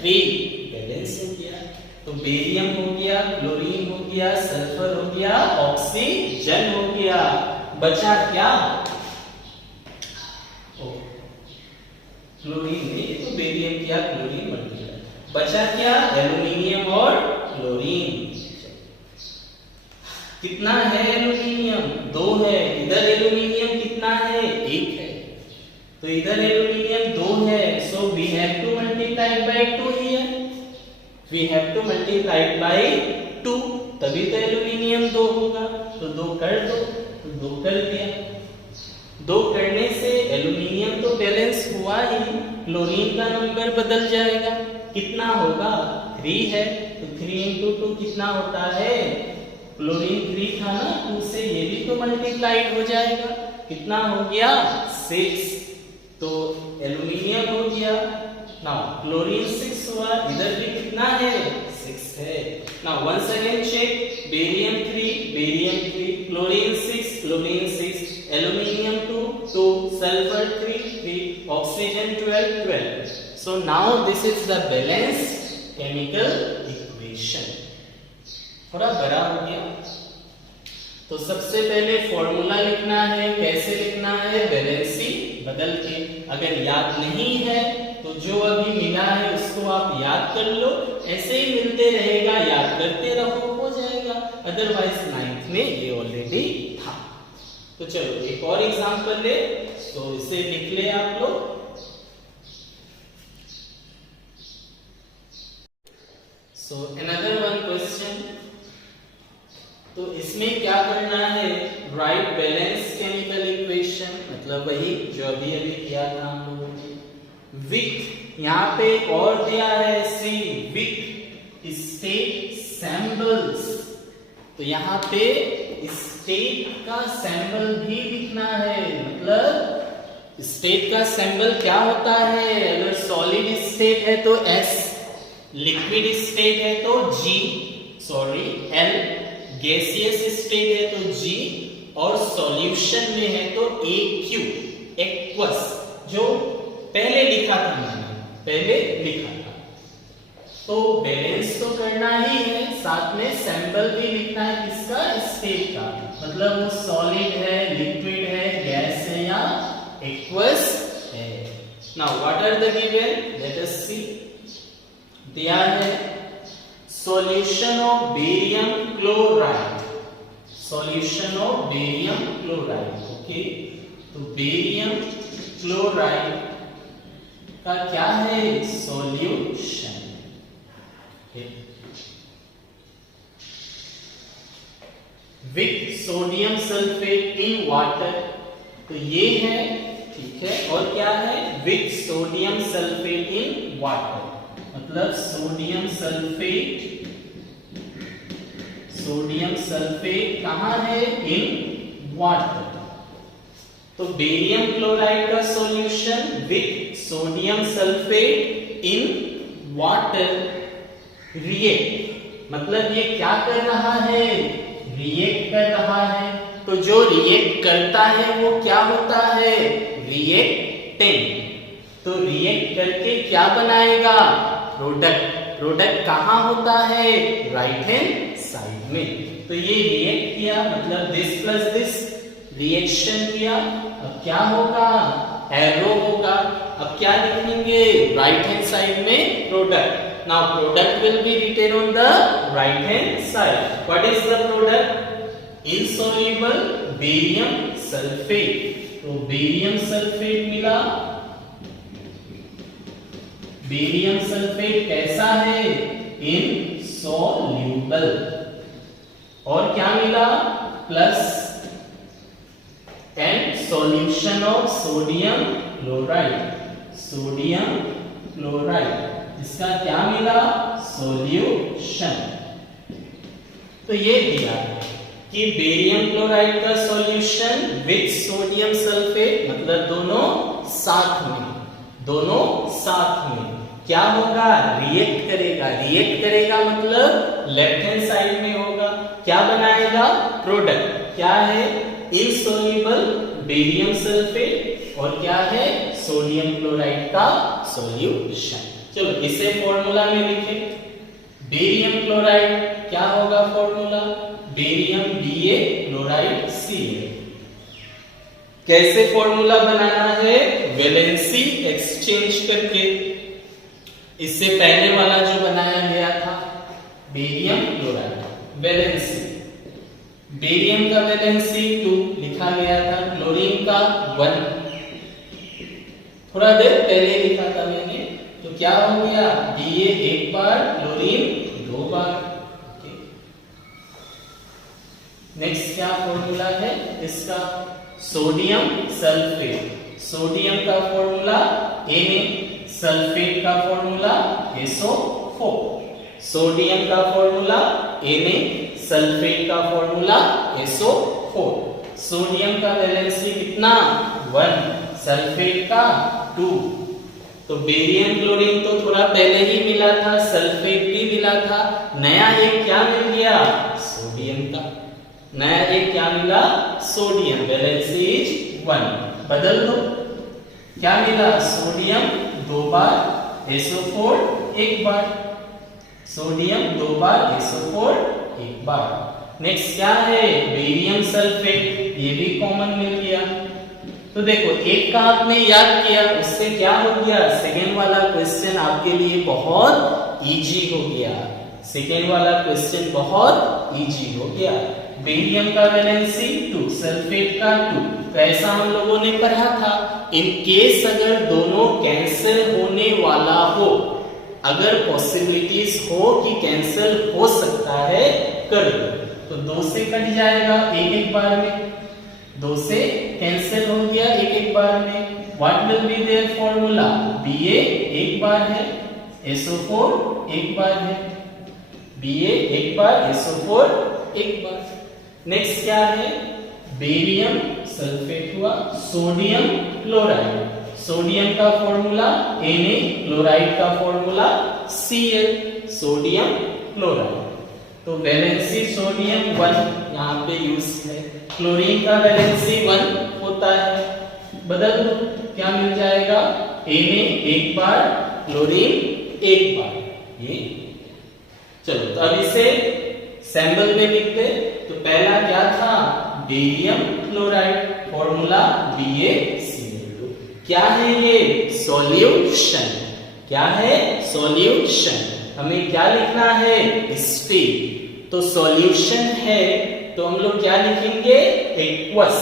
3। बैलेंस हो गया। तो बेरियम हो गया, क्लोरीन हो गया, सल्फर हो गया, ऑक्सीजन हो गया। बचा क्या? क्लोरीन नहीं, ये तो बेरियम किया, क्लोरीन मल्टीप्लाई। बचा क्या? एल्युमिनियम और क्लोरीन। कितना है एल्युमिनियम? 2 है, इधर एल्यूमिनियम कितना है 1 है, तो इधर एल्यूमिनियम 2 है, so we have to multiply by 2 here, we have to multiply by 2, तभी तो एल्यूमिनियम 2 होगा, तो 2 कर दो, तो 2 कर दिया। 2 करने से एल्यूमिनियम तो बैलेंस हुआ ही, क्लोरीन का नंबर बदल जाएगा, कितना होगा 3 है, तो 3 into 2 कितना होता है, क्लोरीन 3 था ना, 2 से ये भी तो मल्टीप्लाइड हो जाएगा, कितना हो गया 6, तो एल्यूमिनियम हो गया, नाउ क्लोरीन 6 हुआ, इधर भी कितना है 6 है। Now once again check, barium 3, chlorine 6, aluminium 2, sulphur 3, oxygen 12। So now this is the balanced chemical equation. थोड़ा बड़ा हो गया, तो सबसे पहले फॉर्मूला लिखना है, कैसे लिखना है, बैलेंसी बदल के, अगर याद नहीं है तो जो अभी मिला है उसको आप याद कर लो, ऐसे ही मिलते रहेगा, याद करते रहो, हो जाएगा, अदरवाइज 9th में ये ऑलरेडी था। तो चलो एक और एग्जांपल ले, तो इसे लिख ले आप लोग। So another one question, तो इसमें क्या करना है, राइट बैलेंस केमिकल इक्वेशन, मतलब वही जो अभी किया था हम लोगों ने, विथ यहाँ पे और दिया है सी, विथ स्टेट सैंबल्स, तो यहाँ पे स्टेट का सैंबल भी लिखना है, मतलब स्टेट का सैंबल क्या होता है, अगर सॉलिड स्टेट है तो S, लिक्विड स्टेट है तो L, गैसियस स्टेट है तो G, और सॉल्यूशन में है तो AQ, एक्वस, जो पहले लिखा था मैंने, तो बैलेंस तो करना ही है, साथ में सैंपल भी लिखना है, किसका, स्टेट का, मतलब वो सॉलिड है, लिक्विड है, गैस है या एक्वस है। Now what are the given, let us see, दिया है solution of barium chloride, okay, तो बेरियम क्लोराइड का क्या है solution, with sodium sulphate in water, तो ये है, ठीक है, और क्या है, with sodium sulphate in water, मतलब सोडियम सल्फेट कहां है, इन वाटर, तो बेरियम क्लोराइड का solution with sodium sulphate in water react, मतलब ये क्या कर रहा है, रिएक्ट कर रहा है, तो जो रिएक्ट करता है वो क्या होता है, रिएक्टेंट, तो रिएक्ट करके क्या बनाएगा, प्रोडक्ट कहां होता है, राइट हैंड साइड में, तो ये रिएक्ट किया, मतलब दिस प्लस दिस रिएक्शन किया, अब क्या होगा, एरो होगा, अब क्या लिखेंगे, राइट हैंड साइड में product, now product will be written on the right hand side, what is the product, insoluble barium sulphate, तो बेरियम सल्फेट मिला, बेरियम सल्फेट कैसा है, इनसॉल्युबल, और क्या मिला, plus and solution of sodium chloride, इसका क्या मिला, सॉल्यूशन, तो ये दिया कि बेरियम क्लोराइड का सॉल्यूशन विथ सोडियम सल्फेट, मतलब दोनों साथ में क्या होगा, रिएक्ट करेगा, मतलब लेफ्ट हैंड साइड में होगा, क्या बनाएगा, प्रोडक्ट, क्या है, इनसॉल्युबल बेरियम सल्फेट, और क्या है, सोडियम क्लोराइड का सॉल्यूशन। चलो इसे फॉर्मूला में लिखें, बेरियम क्लोराइड क्या होगा formula, barium Ba chloride Ca, कैसे फॉर्मूला बनाना है, वैलेंसी एक्सचेंज करके, इससे पहले वाला जो बनाया गया था बेरियम क्लोराइड, बेरियम का वैलेंसी 2 लिखा गया था, क्लोरीन का 1 थोड़ा देर पहले लिखा था मैंने, तो क्या हो गया, Ba एक बार, क्लोरीन 2 बार। नेक्स्ट क्या फॉर्मूला है इसका, सोडियम सल्फेट, सोडियम का फॉर्मूला Na, सल्फेट का फॉर्मूला SO4, सोडियम का फॉर्मूला Na, सल्फेट का फॉर्मूला SO4, सोडियम का वैलेंसी कितना 1, सल्फेट का 2, तो बेरियम क्लोरीन तो थोड़ा पहले ही मिला था, सल्फेट भी मिला था, नया एक क्या मिल गया, सोडियम का, नया एक क्या मिला, सोडियम, वैलेंसी इज 1, बदल दो, क्या मिला, सोडियम 2 बार, SO4 एक बार, सोडियम 2 बार, SO4 एक बार। नेक्स्ट क्या है, बेरियम सल्फेट, ये भी कॉमन मिल गया। तो देखो एक का आपने याद किया, उससे क्या हो गया, सेकेंड वाला क्वेश्चन आपके लिए बहुत इजी हो गया, सेकेंड वाला क्वेश्चन बहुत इजी हो गया। बेरियम का वैलेंसी 2, सल्फेट का 2, तो ऐसा हम लोगों ने पढ़ा था, इन केस अगर दोनों कैंसिल होने वाला हो, अगर पॉसिबिलिटीज हो कि कैंसिल हो सकता है, कर दो, तो 2 से कट जाएगा एक एक बार में, 2 से कैंसिल हो गया एक एक बार में। What will be their formula, Ba एक बार है, SO4 एक बार है, Ba एक बार, SO4 एक बार। नेक्स्ट क्या है, बेरियम सल्फेट हुआ, सोडियम क्लोराइड, सोडियम का फॉर्मूला Na, क्लोराइड का फॉर्मूला Cl, सोडियम क्लोराइड, तो वैलेंसी सोडियम 1 यहाँ पे यूज है, क्लोरीन का वैलेंसी 1 होता है, बदल दो, क्या मिल जाएगा, Na एक बार, क्लोरीन एक बार, ये चलो। तो अब इसे सैंपल में लिखते, तो पहला क्या था, बेरियम क्लोराइड, फॉर्मूला BaCl2, क्या है ये, सॉल्यूशन, क्या है, सॉल्यूशन, हमें क्या लिखना है, स्टेट, तो सॉल्यूशन है तो हम लोग क्या लिखेंगे, एक्वस,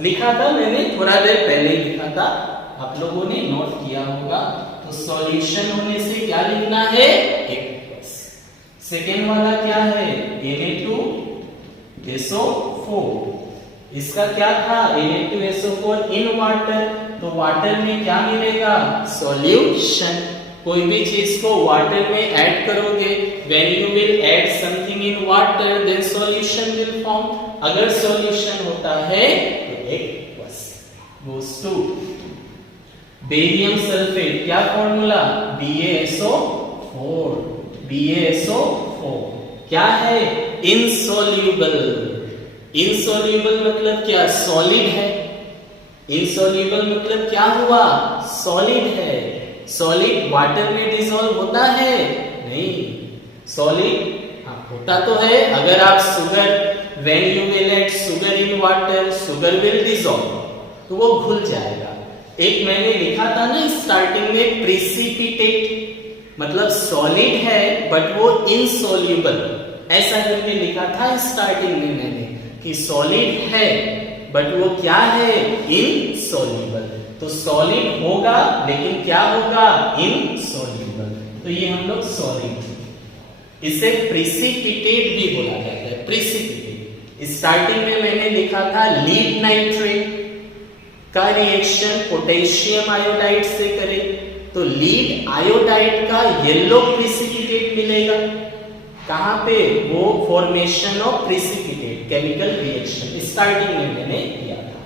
लिखा था मैंने थोड़ा देर पहले ही लिखा था, आप लोगों ने नोट किया होगा, तो सॉल्यूशन होने से क्या लिखना है, एक्वस। सेकेंड वाला क्या है, Na2SO4, इसका क्या था, Na2SO4 इन वाटर, तो वाटर में क्या मिलेगा, सॉल्यूशन, कोई भी चीज को वाटर में ऐड करोगे, when you will add something in water then solution will form, अगर सॉल्यूशन होता है तो aqueous goes to barium sulphate, क्या फॉर्मूला, BaSO4, BaSO4 क्या है, इनसॉल्यूबल, इनसॉल्यूबल मतलब क्या, सॉलिड है, इनसॉल्यूबल मतलब क्या हुआ, सॉलिड है, सॉलिड वाटर में डिसॉल्व होता है, नहीं, सॉलिड होता तो है, अगर आप sugar, when you will add sugar in water, sugar will dissolve, तो वो घुल जाएगा। एक मैंने लिखा था ना स्टार्टिंग में, प्रेसिपिटेट मतलब सॉलिड है बट वो इनसॉल्यूबल, ऐसा करके लिखा था स्टार्टिंग में मैंने, कि सॉलिड है बट वो क्या है, इनसॉल्यूबल, तो सॉलिड होगा लेकिन क्या होगा, इनसॉल्यूबल, तो ये हम लोग सॉलिड, इसे प्रेसिपिटेट भी बोला जाता है, प्रेसिपिटेट। स्टार्टिंग में मैंने लिखा था लीड नाइट्रेट का रिएक्शन पोटेशियम आयोडाइड से करें, तो लीड आयोडाइड का येलो प्रेसिपिटेट मिलेगा, कहां पे, वो formation of precipitate chemical reaction starting में मैंने किया था,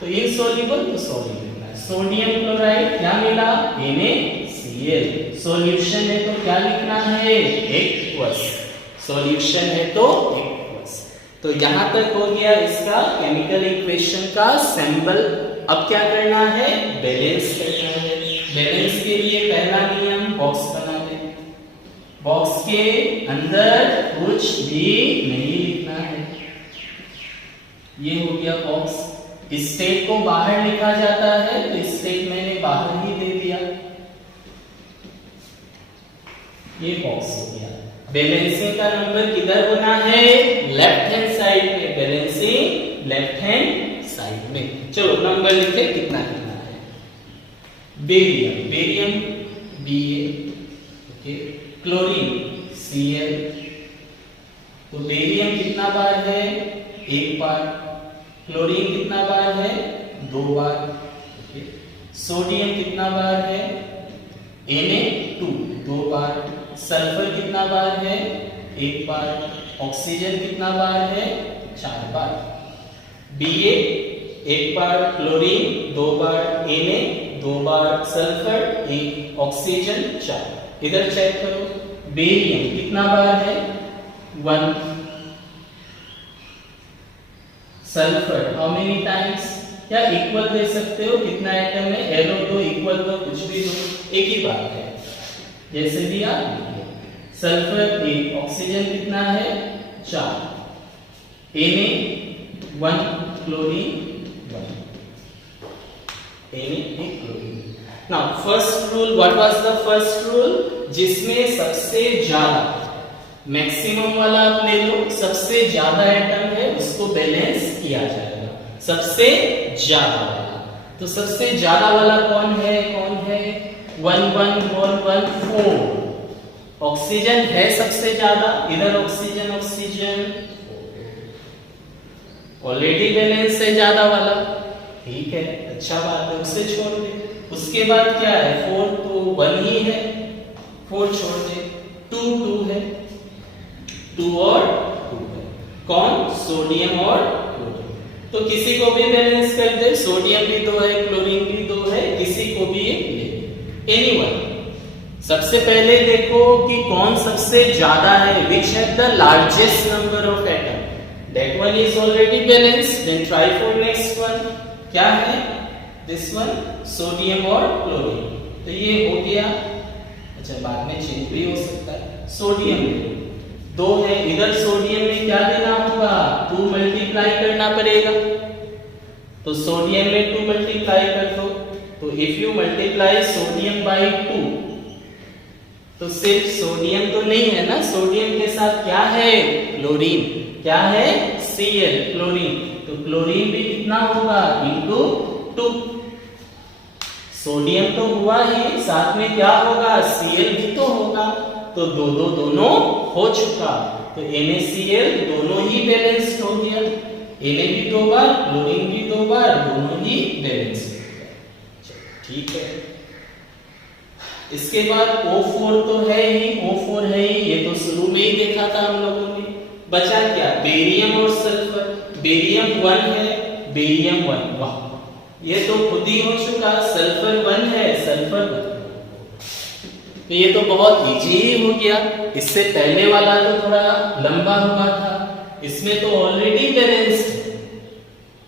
तो इनसॉल्यूबल तो सॉल्यूबल। सोडियम क्लोराइड क्या मिला, NaCl, सॉल्यूशन है तो क्या लिखना है, एक्वस, सॉल्यूशन है तो एक्वस। तो यहां तक हो गया इसका केमिकल इक्वेशन का सैंपल। अब क्या करना है, बैलेंस करना है। बैलेंस के लिए पहला नियम, बॉक्स बना ले, बॉक्स के अंदर कुछ भी नहीं लिखना है, ये हो गया बॉक्स। स्टेट को बाहर लिखा जाता है तो स्टेट मैंने बाहर ही दे दिया, ये बॉक्स हो गया। बैलेंसिंग का नंबर किधर होना है? लेफ्ट हैंड साइड में, बैलेंसिंग लेफ्ट हैंड साइड में। चलो नंबर लिखे कितना कितना है। Barium, barium Ba, okay, chlorine Cl, तो बेरियम कितना बार है? एक बार। क्लोरीन कितना बार है? दो बार। ओके, सोडियम कितना बार है? Na2 दो बार। सल्फर कितना बार है? एक बार। ऑक्सीजन कितना बार है? चार बार। Ba एक बार, क्लोरीन दो बार, Na दो बार, सल्फर एक, ऑक्सीजन चार। इधर चेक करो, बेरियम कितना बार है? 1। Sulphur how many times? क्या इक्वल दे सकते हो? कितना एटम है? एरो दो, इक्वल दो, कुछ भी दो, एक ही बात है, जैसे भी आप लिखिए। सल्फर एक, ऑक्सीजन कितना है? 4, Na 1, chlorine 1, Na chlorine. Now first rule, what was the first rule? जिसमें सबसे ज्यादा, मैक्सिमम वाला आप ले लो, सबसे ज्यादा एटम है उसको बैलेंस किया जाएगा, सबसे ज्यादा वाला। तो सबसे ज्यादा वाला कौन है? कौन है? 1 1 1 1 4। ऑक्सीजन है सबसे ज्यादा, इधर ऑक्सीजन, ऑक्सीजन ऑलरेडी बैलेंस है ज्यादा वाला, ठीक है, अच्छा बात है, उसे छोड़ दे। उसके बाद क्या है? 4 तो 1 ही है, 4 छोड़ दे। 2 2 है, 2 और 2 है, कौन? सोडियम और क्लोरीन। तो किसी को भी बैलेंस कर दे, सोडियम भी 2 है, क्लोरीन भी 2 है, किसी को भी ले, एनीवन। सबसे पहले देखो कि कौन सबसे ज्यादा है, which have the largest number of atom, that one is already balanced. Then try for next one, क्या है? दिस वन, सोडियम और क्लोरीन। तो ये हो गया, अच्छा बाद में चेंज भी हो सकता है। सोडियम 2 है, इधर सोडियम में क्या देना होगा? 2 मल्टीप्लाई करना पड़ेगा, तो सोडियम में 2 मल्टीप्लाई कर दो। तो if you multiply sodium by 2, तो सिर्फ सोडियम तो नहीं है ना, सोडियम के साथ क्या है? क्लोरीन, क्या है? Cl, chlorine. तो क्लोरीन भी कितना होगा? इनटू 2। सोडियम तो हुआ ही, साथ में क्या होगा? Cl भी तो होगा, तो दो दो दोनों हो चुका, तो NaCl दोनों ही बैलेंस्ड हो गया। Na भी 2 बार, क्लोरीन भी 2 बार, दोनों ही बैलेंस्ड हो गया, ठीक है। इसके बाद O4 तो है ही, O4 है ही, ये तो शुरू में ही देखा था हम लोगों ने। बचा क्या? बेरियम और सल्फर। बेरियम 1 है, बेरियम 1, वाह, ये तो खुद ही हो चुका। सल्फर 1 है, सल्फर 1, तो ये तो बहुत इजी ही हो गया। इससे पहले वाला तो थोड़ा लंबा हुआ था, इसमें तो ऑलरेडी बैलेंस्ड है।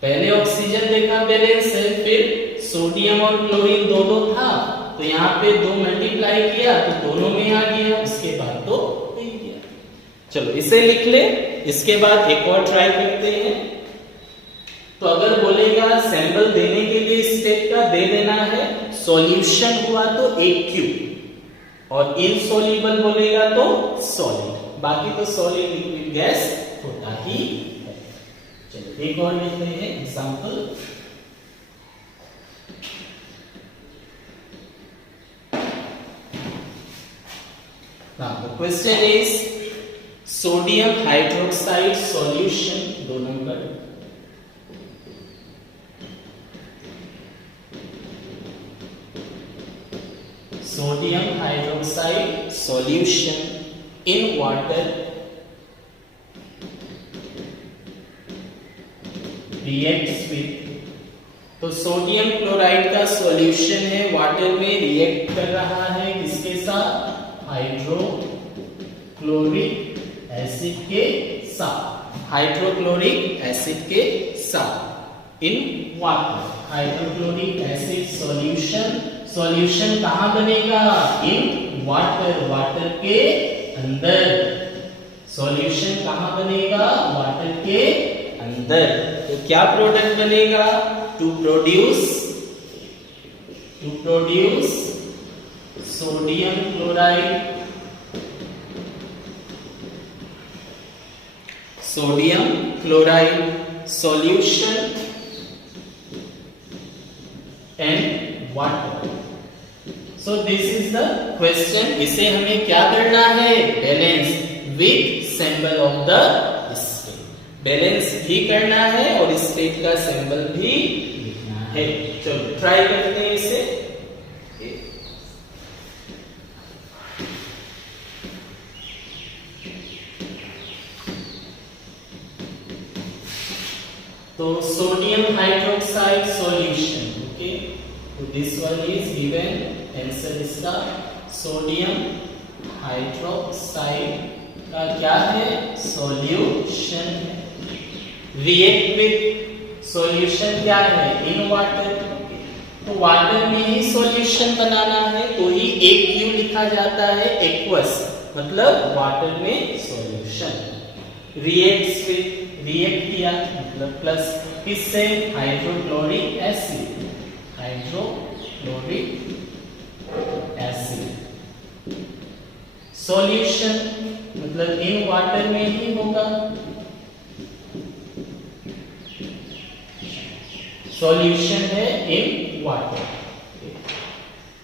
पहले ऑक्सीजन देखा बैलेंस है, फिर सोडियम और क्लोरीन 2 2 था, तो यहाँ पे 2 मल्टीप्लाई किया तो दोनों में आ गया, उसके बाद तो नहीं गया। चलो इसे लिख ले, इसके बाद एक और ट्राई करते हैं। तो अगर बोलेगा सैंपल देने के लिए स्टेप का दे देना है, सॉल्यूशन हुआ तो AQ, और इनसॉल्युबल बोलेगा तो सॉलिड, बाकी तो सॉलिड लिक्विड गैस होता ही है। चलो एक और लेते हैं example. Now the question is sodium hydroxide solution, 2 number. Sodium hydroxide solution in water reacts with, तो सोडियम क्लोराइड का सॉल्यूशन है, वाटर में रिएक्ट कर रहा है किसके साथ? हाइड्रोक्लोरिक एसिड के साथ, हाइड्रोक्लोरिक एसिड के साथ in water. Hydrochloric acid solution, solution कहां बनेगा? इन वाटर, वाटर के अंदर। सॉल्यूशन कहां बनेगा? वाटर के अंदर। तो क्या प्रोडक्ट बनेगा? To produce sodium chloride sodium chloride solution and water. So this is the question. इसे हमें क्या करना है? Balance with symbol of the state. Balance भी करना है और स्टेट का सिंबल भी लिखना है। चलो ट्राई करते हैं इसे। तो सोडियम हाइड्रोक्साइड सॉल्यूशन, ओके, तो this one is given, answer इसका सोडियम हाइड्रोक्साइड का क्या है? सॉल्यूशन है। रिएक्ट विथ सॉल्यूशन क्या है? इन वाटर, तो वाटर में ही सॉल्यूशन बनाना है तो ही एक क्यू लिखा जाता है, एक्वस मतलब वाटर में सॉल्यूशन। रिएक्ट्स विथ, रिएक्ट किया मतलब प्लस, किससे? Hydrochloric acid, hydrochloric acid. Solution मतलब इन वाटर में ही होगा, सॉल्यूशन है इन वाटर।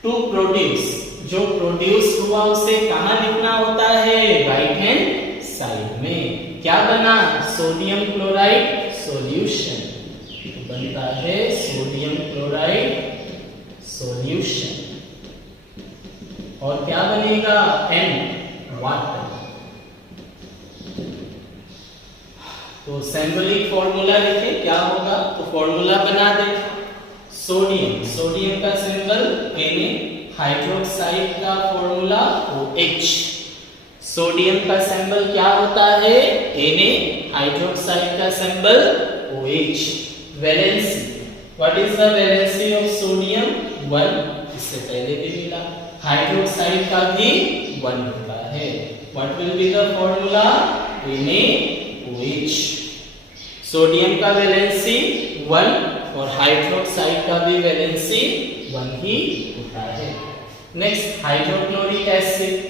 टू प्रोड्यूस, जो प्रोड्यूस हुआ उसे कहां लिखना होता है? राइट हैंड साइड में। क्या बना? सोडियम क्लोराइड सॉल्यूशन, तो बनता है सोडियम क्लोराइड सॉल्यूशन। और क्या बनेगा? And water. तो सिंबॉलिक फॉर्मूला लिखे, क्या होगा? तो फॉर्मूला बना दे। सोडियम, सोडियम का सिंबल Na, हाइड्रोक्साइड का फॉर्मूला OH। सोडियम का सिंबल क्या होता है? Na, हाइड्रोक्साइड का symbol OH। Valency, what is the valency of sodium? 1, इससे पहले भी मिला। हाइड्रोक्साइड का भी 1 होता है। What will be the formula? NaOH। Sodium का वैलेंसी 1 और हाइड्रोक्साइड का भी वैलेंसी 1 ही होता है। Next hydrochloric acid.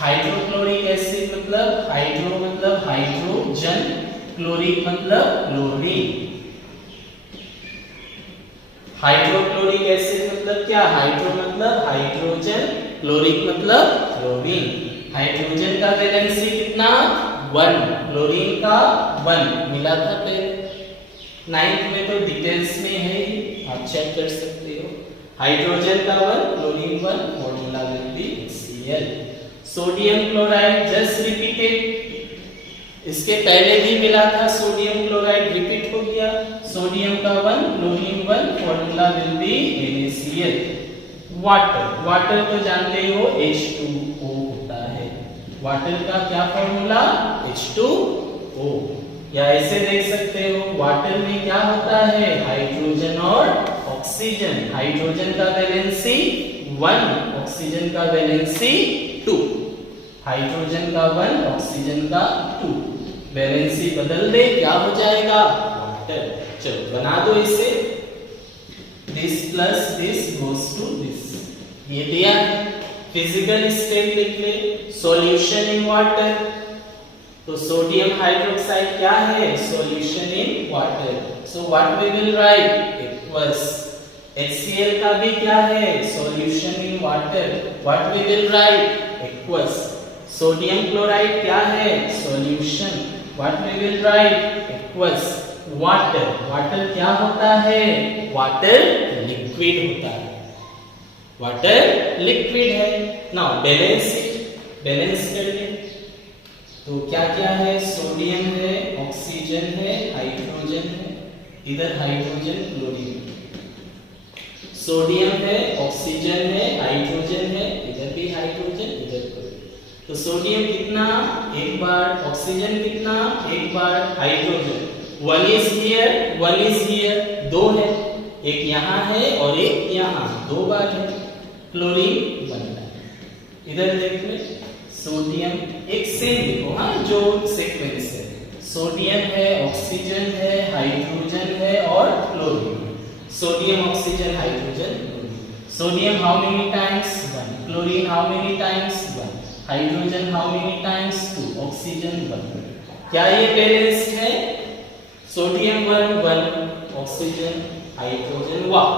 Hydrochloric acid मतलब हाइड्रो मतलब हाइड्रोजन, क्लोरिक मतलब क्लोरीन। हाइड्रोक्लोरिक एसिड मतलब क्या? हाइड्रो मतलब हाइड्रोजन, क्लोरिक मतलब क्लोरीन। हाइड्रोजन का वैलेंसी कितना? 1, क्लोरीन का 1 मिला था पहले, 9th में तो डिटेल्स में है, आप चेक कर सकते हो। हाइड्रोजन का 1, chlorine 1, formula will be Cl। Sodium chloride just repeated, इसके पहले भी मिला था सोडियम क्लोराइड, रिपीट हो गया। सोडियम का 1, chlorine 1, formula will be NaCl। Water, water तो जानते हो H2O होता है। वाटर का क्या फॉर्मूला? H2O। या ऐसे देख सकते हो, वाटर में क्या होता है? हाइड्रोजन और ऑक्सीजन। हाइड्रोजन का वैलेंसी 1, ऑक्सीजन का वैलेंसी 2। हाइड्रोजन का 1, ऑक्सीजन का 2। वैलेंसी बदल दे, क्या हो जाएगा? वाटर। चलो बना दो इसे। This plus this goes to this, ये दिया है। फिजिकल स्टेट लिख ले, सॉल्यूशन इन वाटर। तो सोडियम हाइड्रोक्साइड क्या है? Solution in water. So what we will write? Equals. HCl का भी क्या है? Solution in water. What we will write? Equals. Sodium chloride क्या है? Solution. What we will write? Equals. Water, water क्या होता है? वाटर लिक्विड होता है, वाटर लिक्विड है। नाउ बैलेंस इट, बैलेंस कर ले। तो क्या क्या है? सोडियम है, ऑक्सीजन है, हाइड्रोजन है, इधर हाइड्रोजन क्लोरीन। सोडियम है, ऑक्सीजन है, हाइड्रोजन है, इधर भी हाइड्रोजन, इधर क्लोरीन। तो सोडियम कितना? एक बार। ऑक्सीजन कितना? एक बार। Hydrogen 1 is here, 1 is here, 2 है, एक यहाँ है और एक यहाँ, 2 बार है। क्लोरीन बनता है। इधर देख ले, सोडियम एक सेम लिखो, हाँ, जो सीक्वेंस है। सोडियम है, ऑक्सीजन है, हाइड्रोजन है और chlorine. Sodium, oxygen, hydrogen, chlorine. Sodium how many times? 1. Chlorine how many times? 1. Hydrogen how many times? 2. Oxygen 1. क्या ये बैलेंस्ड है? Sodium 1 oxygen hydrogen 1।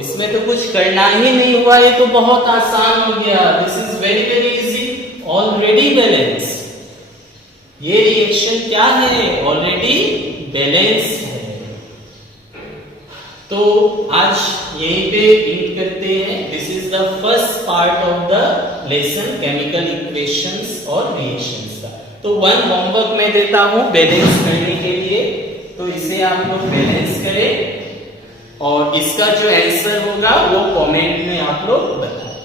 इसमें तो कुछ करना ही नहीं हुआ, ये तो बहुत आसान हो गया। This is very very easy, already balanced. ये रिएक्शन क्या है? ऑलरेडी बैलेंस्ड है। तो आज यहीं पे एंड करते हैं। This is the first part of the lesson, chemical equations और रिएक्शंस का। तो वन होमवर्क मैं देता हूं बैलेंस करने के लिए, तो इसे आप लोग बैलेंस करें और इसका जो आंसर होगा वो कमेंट में आप लोग बताएं।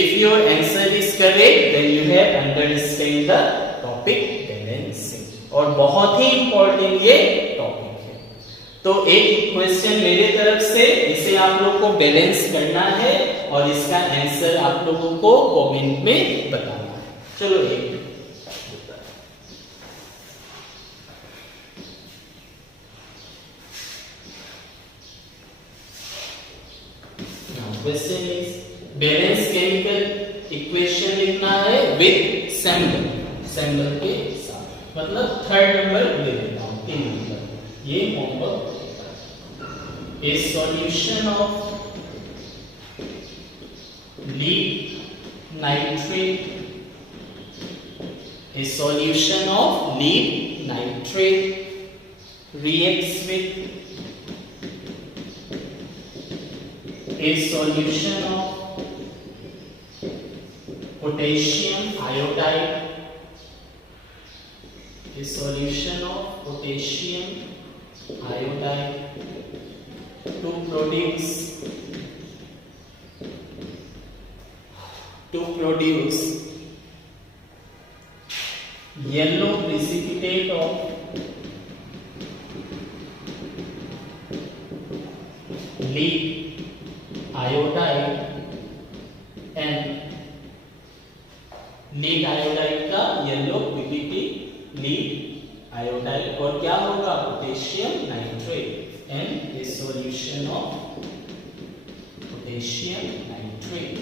If your answer is correct then you have understand the topic balancing, और बहुत ही इंपॉर्टेंट ये टॉपिक है। तो एक क्वेश्चन मेरे तरफ से, इसे आप लोग को बैलेंस करना है और इसका आंसर आप लोगों को कमेंट में बताना है। चलो एक question is balance chemical equation लिखना है विद सिंबल, सिंबल के साथ, मतलब थर्ड नंबर ले लेता हूं, 3 नंबर। ये homework, A solution of lead nitrate, a solution of lead nitrate reacts with a solution of potassium iodide, a solution of potassium iodide to produce yellow precipitate of lead iodide and lead iodide का yellow PPT lead iodide और क्या होगा potassium nitrate and A solution of potassium nitrate.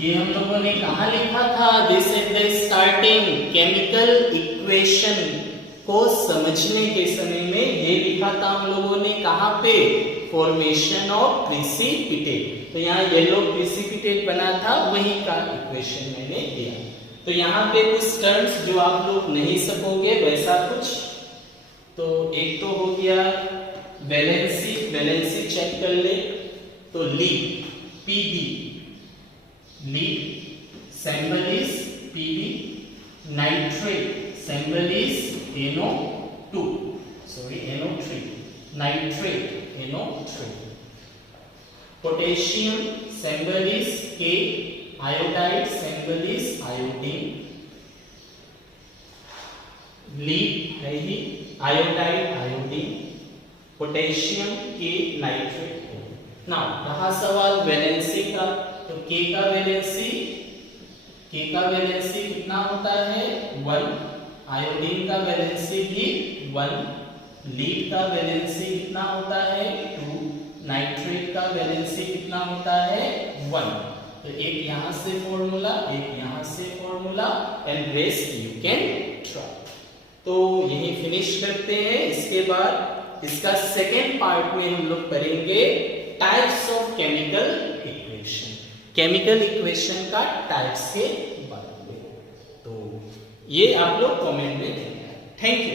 ये हम लोगों ने कहाँ लिखा था? This is the starting chemical equation को समझने के समय में ये लिखा था हम लोगों ने कहाँ पे? Formation of precipitate. तो यहाँ येलो प्रिसिपिटेट बना था, वही का इक्वेशन मैंने दिया। तो यहाँ पे कुछ टर्म्स जो आप लोग नहीं सकोगे वैसा कुछ, तो एक तो हो गया वैलेंसी, वैलेंसी चेक कर ले। तो lead PB, lead symbol is Pb, nitrate symbol is NO2, sorry NO3, nitrate NO3, potassium symbol is K, iodide symbol is iodine, lead है ही iodide iodine, potassium K, nitrate। Now रहा सवाल valency का, तो K का valency कितना होता है? 1, iodine का वैलेंसी भी 1, लीड का वैलेंसी कितना होता है? 2, नाइट्रेट का वैलेंसी कितना होता है? 1। तो एक यहां से फॉर्मूला, एक यहां से formula, and rest you can try. तो यही फिनिश करते हैं। इसके बाद इसका सेकेंड पार्ट में हम लोग करेंगे types of chemical equation, chemical equation का टाइप्स के बारे में। तो ये आप लोग कमेंट में देंगे। Thank you.